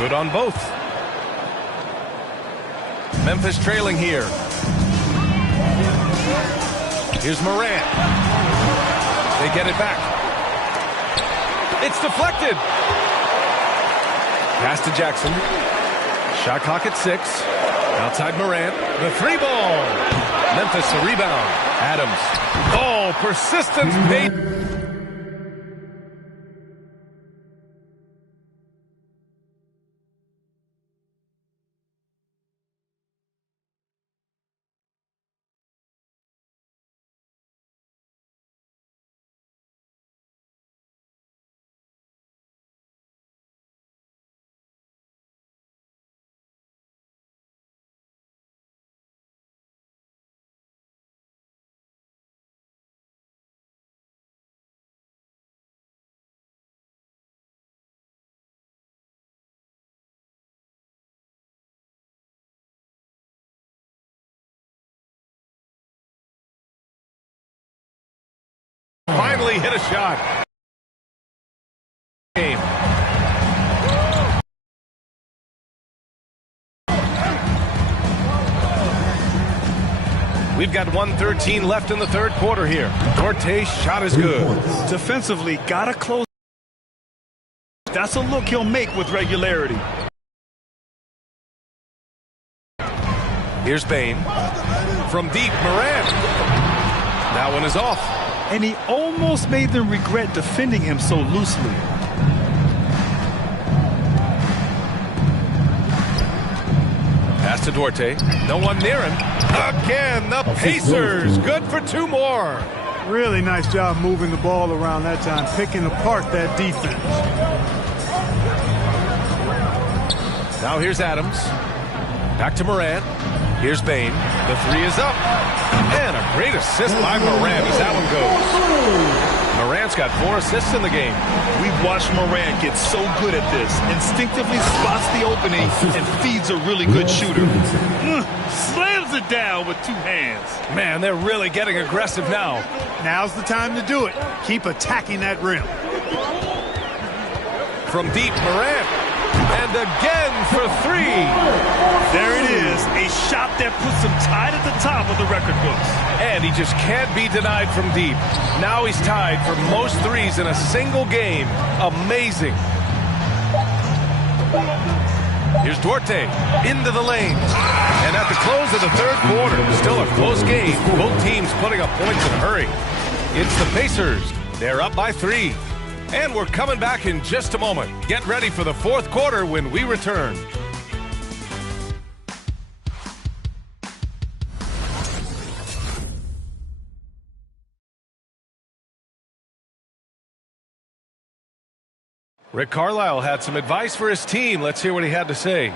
Good on both. Memphis trailing here. Here's Morant. They get it back. It's deflected. Pass to Jackson. Shot clock at 6. Outside Morant. The 3 ball. Memphis a rebound. Adams. Oh, persistence paid. Finally hit a shot. Game. We've got 1:13 left in the third quarter here. Duarte's shot is good. Defensively, gotta close. That's a look he'll make with regularity. Here's Bane. From deep, Morant. That one is off. And he almost made them regret defending him so loosely. Pass to Duarte. No one near him. Again, the Pacers. Good for 2 more. Really nice job moving the ball around that time, picking apart that defense. Now here's Adams. Back to Morant. Here's Bane. The 3 is up. And a great assist by Morant as that one goes. Morant's got 4 assists in the game. We've watched Morant get so good at this. Instinctively spots the opening and feeds a really good shooter. Slams it down with 2 hands. Man, they're really getting aggressive now. Now's the time to do it. Keep attacking that rim. From deep, Morant. And again for 3. There it is, a shot that puts him tied at the top of the record books. And he just can't be denied from deep. Now he's tied for most 3s in a single game. Amazing. Here's Duarte into the lane. And at the close of the third quarter, still a close game. Both teams putting up points in a hurry. It's the Pacers. They're up by 3. And we're coming back in just a moment. Get ready for the fourth quarter when we return. Rick Carlisle had some advice for his team. Let's hear what he had to say.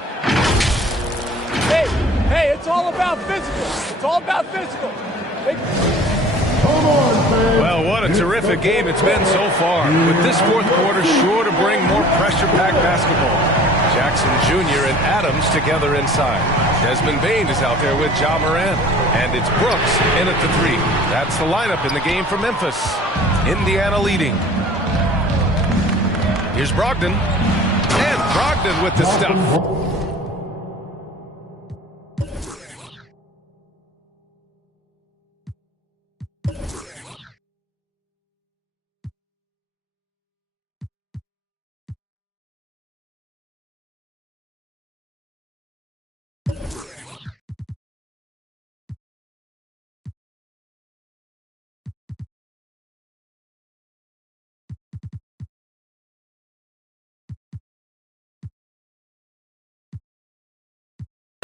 Hey, it's all about physical. It's all about physical. Well, what a terrific game it's been so far. With this fourth quarter sure to bring more pressure-packed basketball. Jackson Jr. and Adams together inside. Desmond Bane is out there with Ja Morant. And it's Brooks in at the 3. That's the lineup in the game for Memphis. Indiana leading. Here's Brogdon. And Brogdon with the stuff.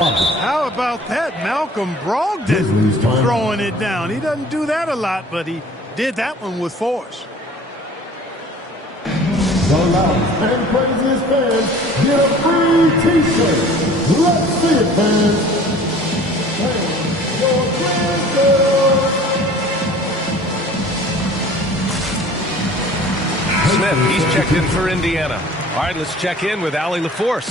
How about that? Malcolm Brogdon throwing it down. He doesn't do that a lot, but he did that one with force. The loudest and craziest fans get a free T-shirt. Let's see it, fans. And your Smith, he's checked in for Indiana. All right, let's check in with Allie LaForce.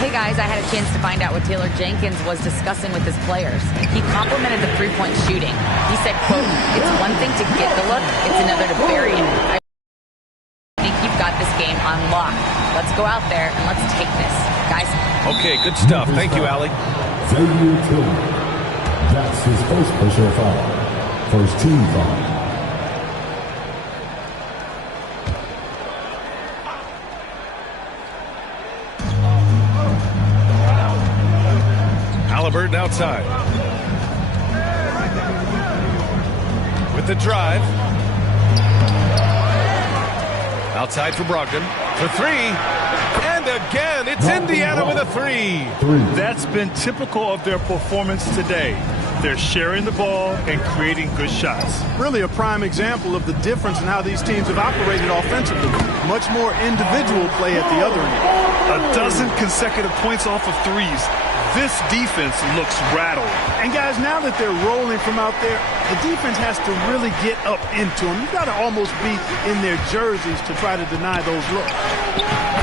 Hey guys, I had a chance to find out what Taylor Jenkins was discussing with his players. He complimented the three-point shooting. He said, quote, "It's one thing to get the look, it's another to bury it. I think you've got this game on lock. Let's go out there and let's take this." Guys. Okay, good stuff. Thank you, Allie. Xavier Tillman. That's his first personal foul. First team foul. Haliburton outside. With the drive. Outside for Brogdon. For three. And again, it's Indiana with a three. That's been typical of their performance today. They're sharing the ball and creating good shots. Really a prime example of the difference in how these teams have operated offensively. Much more individual play at the other end. A dozen consecutive points off of threes. This defense looks rattled. And guys, now that they're rolling from out there, the defense has to really get up into them. You've got to almost be in their jerseys to try to deny those looks.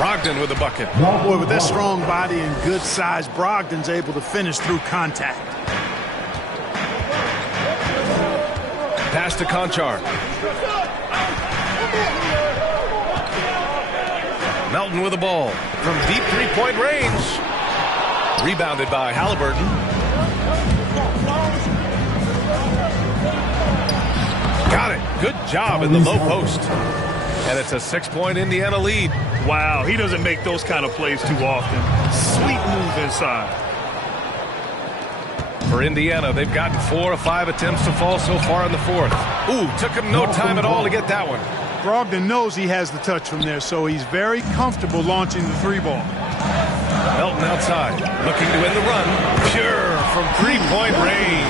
Brogdon with a bucket. Boy, with that strong body and good size, Brogdon's able to finish through contact. Pass to Conchar. Melton with the ball from deep three-point range. Rebounded by Haliburton. Got it. Good job in the low post. And it's a 6-point Indiana lead. Wow, he doesn't make those kind of plays too often. Sweet move inside. For Indiana, they've gotten 4 of 5 attempts to fall so far in the fourth. Ooh, took him no time at all to get that one. Brogdon knows he has the touch from there, so he's very comfortable launching the three ball. Melton outside, looking to win the run. Pure from three-point range.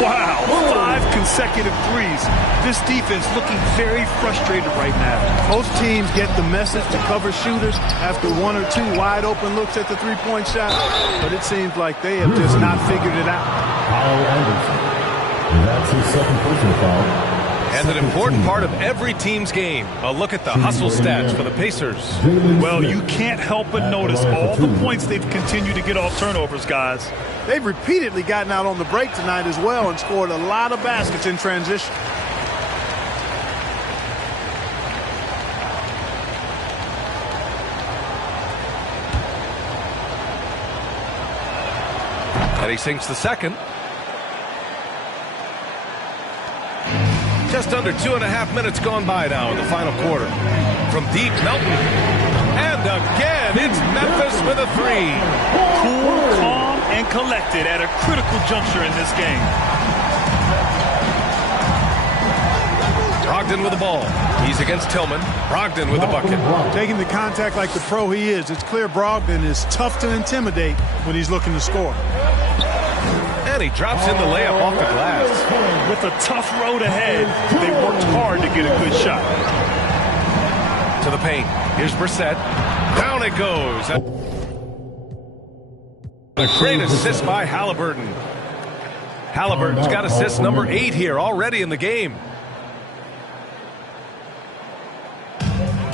Wow, 5 consecutive threes. This defense looking very frustrated right now. Most teams get the message to cover shooters after 1 or 2 wide-open looks at the three-point shot, but it seems like they have just not figured it out. Kyle Anderson. That's his second personal foul. And an important part of every team's game. A look at the hustle stats for the Pacers. Well, you can't help but notice all the points they've continued to get off turnovers, guys. They've repeatedly gotten out on the break tonight as well and scored a lot of baskets in transition. And he sinks the second. Just under 2.5 minutes gone by now in the final quarter. From deep, Melton. And again, it's Memphis with a three. Cool, calm, and collected at a critical juncture in this game. Brogdon with the ball. He's against Tillman. Brogdon with the bucket. Taking the contact like the pro he is, it's clear Brogdon is tough to intimidate when he's looking to score. And he drops in the layup off the glass. With a tough road ahead, they worked hard to get a good shot. To the paint. Here's Brissett. Down it goes. A great assist by Haliburton. Haliburton's got assist number 8 here already in the game.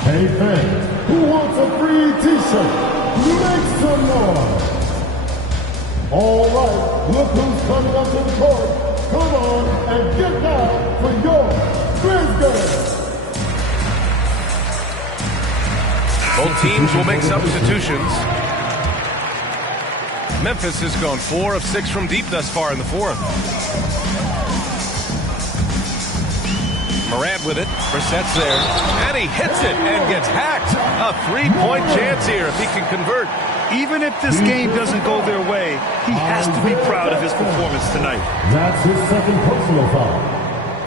Hey fans, who wants a free t-shirt? Make some noise. All right, look who's coming up to the court. Come on and get down for your Grizzlies. Both teams will make substitutions. Memphis has gone 4 of 6 from deep thus far in the fourth. Morant with it. Brissett's there. And he hits it and gets hacked. A 3-point chance here if he can convert. Even if this game doesn't go their way, he has to be proud of his performance tonight. That's his second personal foul.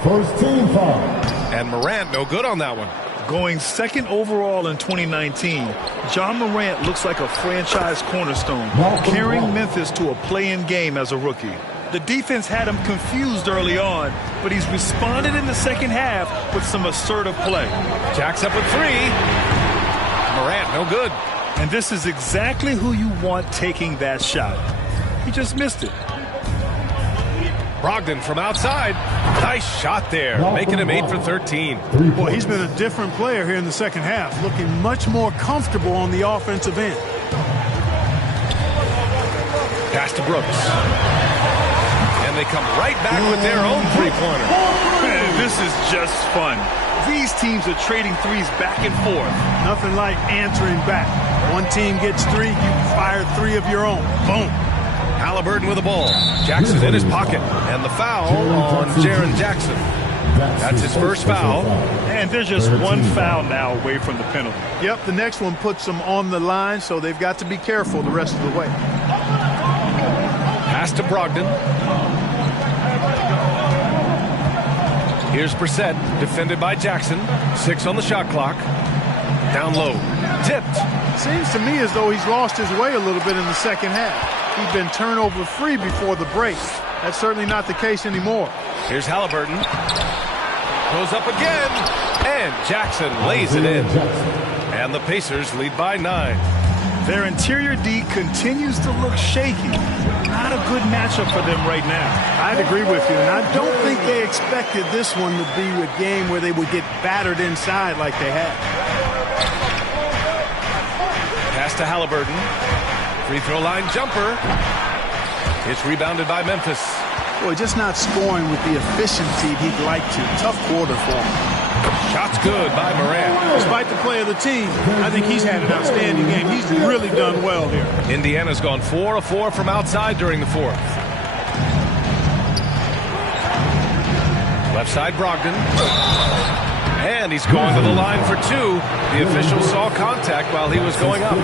First team foul. And Morant no good on that one. Going second overall in 2019, John Morant looks like a franchise cornerstone, carrying Memphis to a play-in game as a rookie. The defense had him confused early on, but he's responded in the second half with some assertive play. Jacks up with 3. Morant no good. And this is exactly who you want taking that shot. He just missed it. Brogdon from outside. Nice shot there, making him 8 for 13. Boy, he's been a different player here in the second half, looking much more comfortable on the offensive end. Pass to Brooks. And they come right back with their own three-pointer. Man, this is just fun. These teams are trading threes back and forth. Nothing like answering back. One team gets 3, you fire 3 of your own. Boom. Halliburton with the ball. Jackson in his pocket. And the foul on Jaren Jackson. That's his first foul. And they're just one foul now away from the penalty. Yep, the next one puts them on the line, so they've got to be careful the rest of the way. Pass to Brogdon. Here's Brissett, defended by Jackson. 6 on the shot clock. Down low. Tipped. Seems to me as though he's lost his way a little bit in the second half. He's been turnover free before the break. That's certainly not the case anymore. Here's Halliburton. Goes up again. And Jackson lays it in. And the Pacers lead by 9. Their interior D continues to look shaky. Not a good matchup for them right now. I'd agree with you, and I don't think they expected this one to be a game where they would get battered inside like they had. Pass to Halliburton. Free throw line jumper. It's rebounded by Memphis. Boy, just not scoring with the efficiency he'd like to. Tough quarter for him. Shots good by Morant. Despite the play of the team, I think he's had an outstanding game. He's really done well here. Indiana's gone 4 of 4 from outside during the fourth. Left side, Brogdon. And he's going to the line for 2. The official saw contact while he was going up.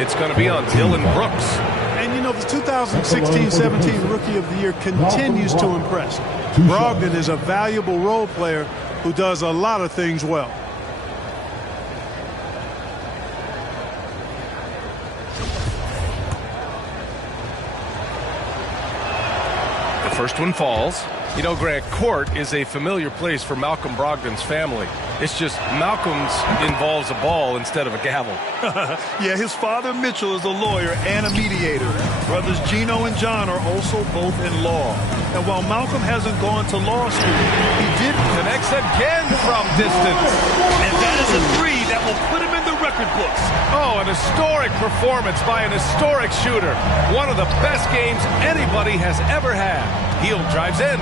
It's going to be on Dillon Brooks. And, you know, the 2016-17 Rookie of the Year continues to impress. Brogdon is a valuable role player who does a lot of things well. The first one falls. You know, Grant, court is a familiar place for Malcolm Brogdon's family. It's just Malcolm's involves a ball instead of a gavel. Yeah, his father Mitchell is a lawyer and a mediator. Brothers Gino and John are also both in law. And while Malcolm hasn't gone to law school, he did connects again from distance. And that is a 3 that will put him in the record books. Oh, an historic performance by an historic shooter. One of the best games anybody has ever had. Hield drives in.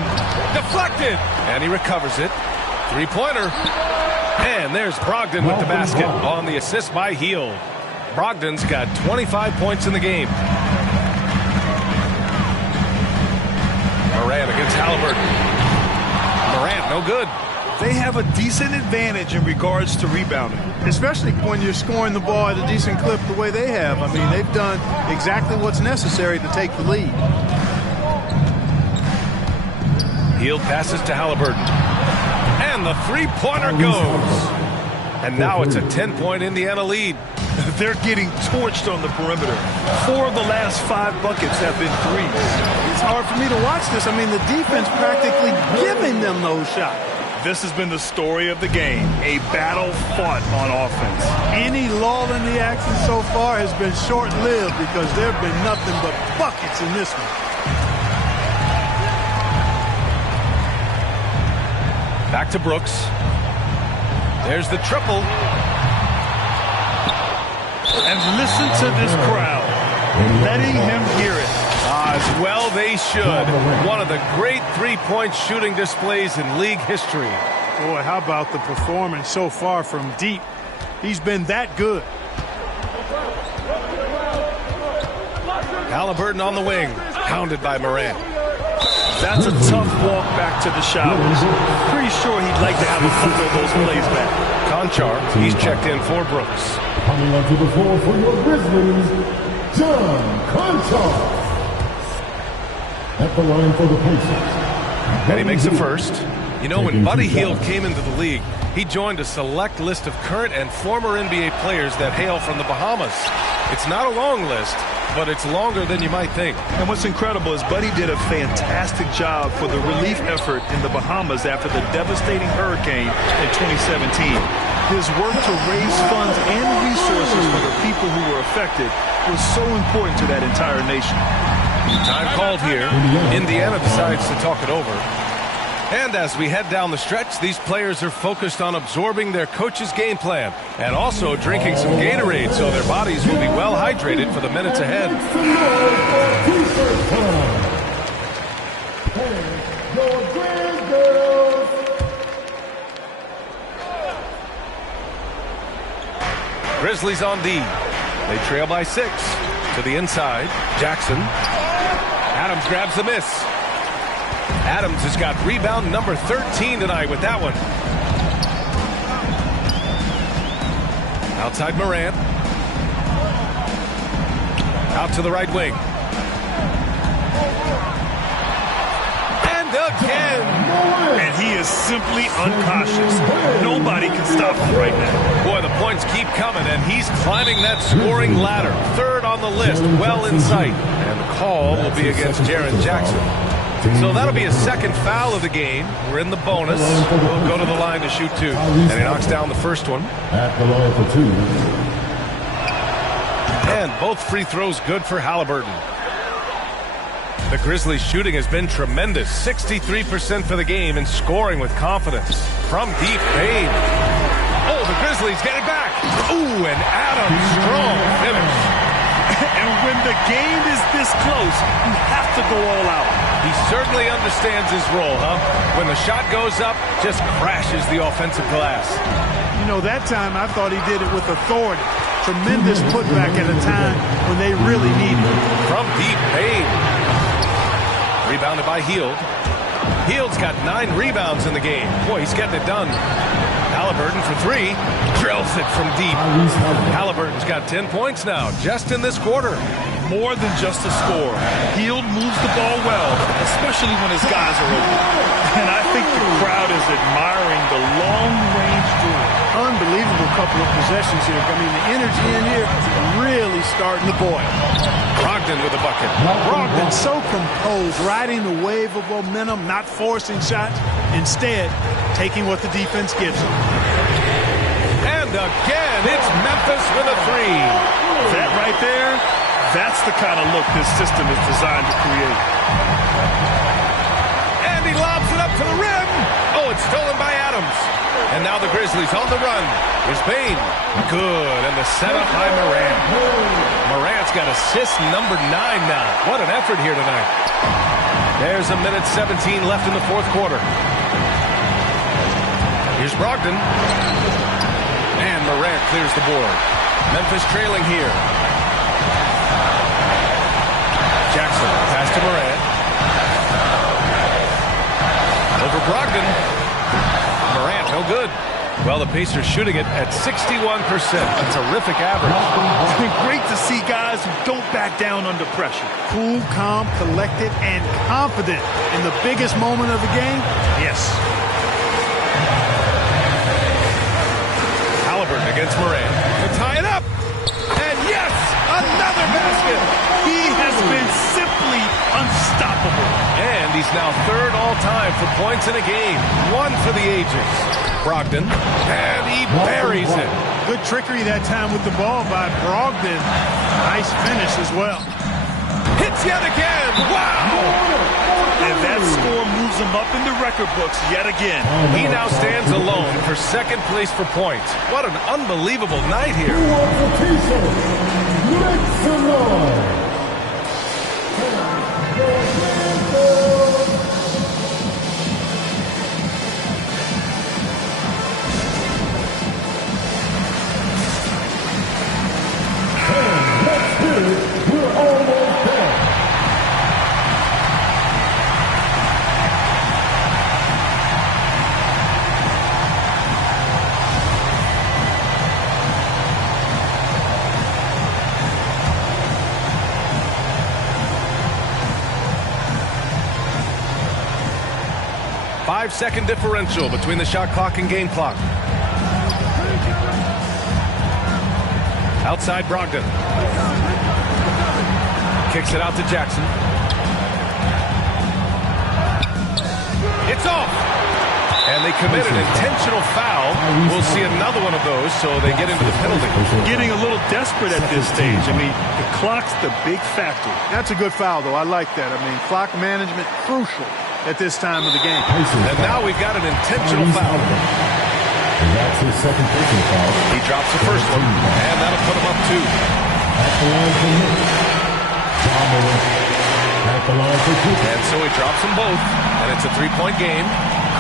Deflected. And he recovers it. 3-pointer. And there's Brogdon with the basket on the assist by Hield. Brogdon's got 25 points in the game. Morant against Halliburton. Morant, no good. They have a decent advantage in regards to rebounding. Especially when you're scoring the ball at a decent clip the way they have. I mean, they've done exactly what's necessary to take the lead. Hield passes to Halliburton. And the 3-pointer goes. And now it's a 10-point Indiana lead. They're getting torched on the perimeter. 4 of the last 5 buckets have been threes. It's hard for me to watch this. I mean, the defense practically giving them those shots. This has been the story of the game, a battle fought on offense. Any lull in the action so far has been short-lived because there have been nothing but buckets in this one. Back to Brooks. There's the triple. And listen to this crowd, letting him hear it. As well they should. One of the great three-point shooting displays in league history. Boy, how about the performance so far from deep? He's been that good. Halliburton on the wing, pounded by Morant. That's a tough walk back to the showers. Pretty sure he'd like to have a couple of those plays back. Conchar, he's checked in for Brooks. Coming onto the floor for your Grizzlies, John Conchar. At the line for the Pacers. And he makes the first. You know, when Buddy Hield came into the league, he joined a select list of current and former NBA players that hail from the Bahamas. It's not a long list, but it's longer than you might think. And what's incredible is Buddy did a fantastic job for the relief effort in the Bahamas after the devastating hurricane in 2017. His work to raise funds and resources for the people who were affected was so important to that entire nation. Time called here. Indiana decides to talk it over. And as we head down the stretch, these players are focused on absorbing their coach's game plan and also drinking some Gatorade so their bodies will be well hydrated for the minutes ahead. Your Grizzlies Grizzlies on D. They trail by 6. To the inside. Jackson. Adams grabs the miss. Adams has got rebound number 13 tonight with that one. Outside Morant. Out to the right wing. And again. And he is simply uncautious. Nobody can stop him right now. Boy, the points keep coming, and he's climbing that scoring ladder. Third on the list, well in sight. And the call will be against Jaren Jackson. So that'll be his second foul of the game. We're in the bonus. We'll go to the line to shoot 2. And he knocks down the first one. At the line for 2. And both free throws good for Halliburton. The Grizzlies' shooting has been tremendous. 63% for the game and scoring with confidence. From deep, Bane. Oh, the Grizzlies get it back. Ooh, and Adams, strong finish. And when the game is this close, you have to go all out. He certainly understands his role, huh? When the shot goes up, just crashes the offensive glass. You know, that time I thought he did it with authority. Tremendous putback at a time when they really need it. From deep, Bane. Rebounded by Hield. Hield's got 9 rebounds in the game. Boy, he's getting it done. Halliburton for 3. Drills it from deep. Halliburton's got 10 points now, just in this quarter. More than just a score. Hield moves the ball well, especially when his guys are open. And I think the crowd is admiring the long-range duel. Unbelievable couple of possessions here. I mean, the energy in here is really starting to boil. Brogdon with a bucket. Brogdon so composed, riding the wave of momentum, not forcing shots, instead taking what the defense gives him. And again, it's Memphis with a 3. That right there, that's the kind of look this system is designed to create. And he lobs it up to the rim. Oh, it's stolen by Adams. And now the Grizzlies on the run. Here's Bane. Good. And the setup by Morant. Morant's got assist number 9 now. What an effort here tonight. There's a minute 17 left in the fourth quarter. Here's Brogdon. And Morant clears the board. Memphis trailing here. Jackson, pass to Morant. Over Brogdon. Morant, no good. Well, the Pacers shooting it at 61%. A terrific average. It's been great to see guys who don't back down under pressure. Cool, calm, collected, and confident in the biggest moment of the game. Yes. Halliburton against Morant. They'll tie it up. And yes, another basket. He has been simply unstoppable. And he's now 3rd all-time for points in a game. 1 for the ages. Brogdon, and he buries it. Good trickery that time with the ball by Brogdon. Nice finish as well. Hits yet again. Wow! And that score moves him up in the record books yet again. He now stands alone for 2nd place for points. What an unbelievable night here. We're almost there. 5-second differential between the shot clock and game clock. Outside Brogdon. Kicks it out to Jackson. It's off. And they commit an intentional foul. We'll see another one of those, so they get into the penalty. Getting a little desperate at this stage. I mean, the clock's the big factor. That's a good foul, though. I like that. I mean, clock management crucial at this time of the game. And now we've got an intentional foul. And that's his second personal foul. He drops the first one, and that'll put him up 2. At the line for Nick. John Morant. At the line for 2. And so he drops them both, and it's a 3-point game.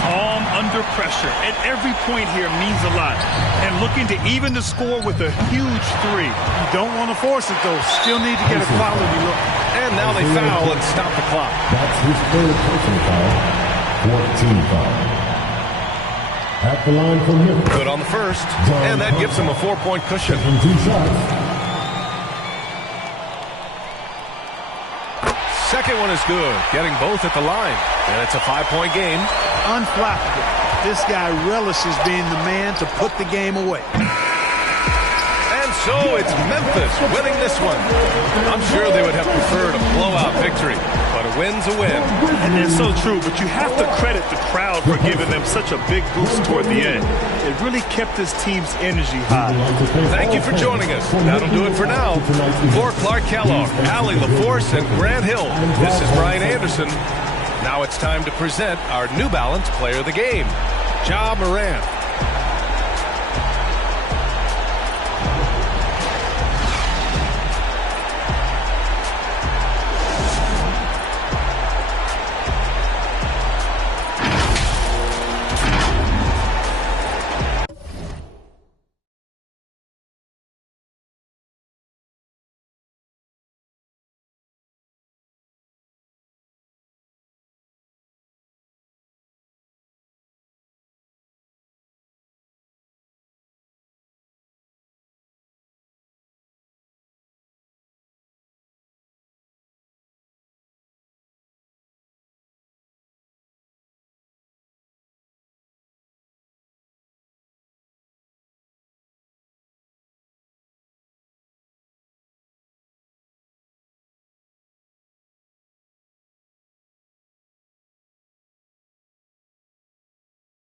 Calm under under pressure, and every point here means a lot. And looking to even the score with a huge three. You don't want to force it, though. Still need to get a quality look. And now they foul and stop the clock. That's his third personal foul. 14 foul. At the line for Memphis. Good on the first, and that gives him a 4-point cushion. And 2 shots. Second one is good, getting both at the line. And it's a 5-point game. Unflappable. This guy relishes being the man to put the game away. And so it's Memphis winning this one. I'm sure they would have preferred a blowout victory, but a win's a win. And that's so true, but you have to credit the crowd for giving them such a big boost toward the end. It really kept this team's energy high. Thank you for joining us. That'll do it for now. For Clark Kellogg, Allie LaForce, and Grant Hill, this is Brian Anderson. Now it's time to present our New Balance Player of the Game, Ja Morant.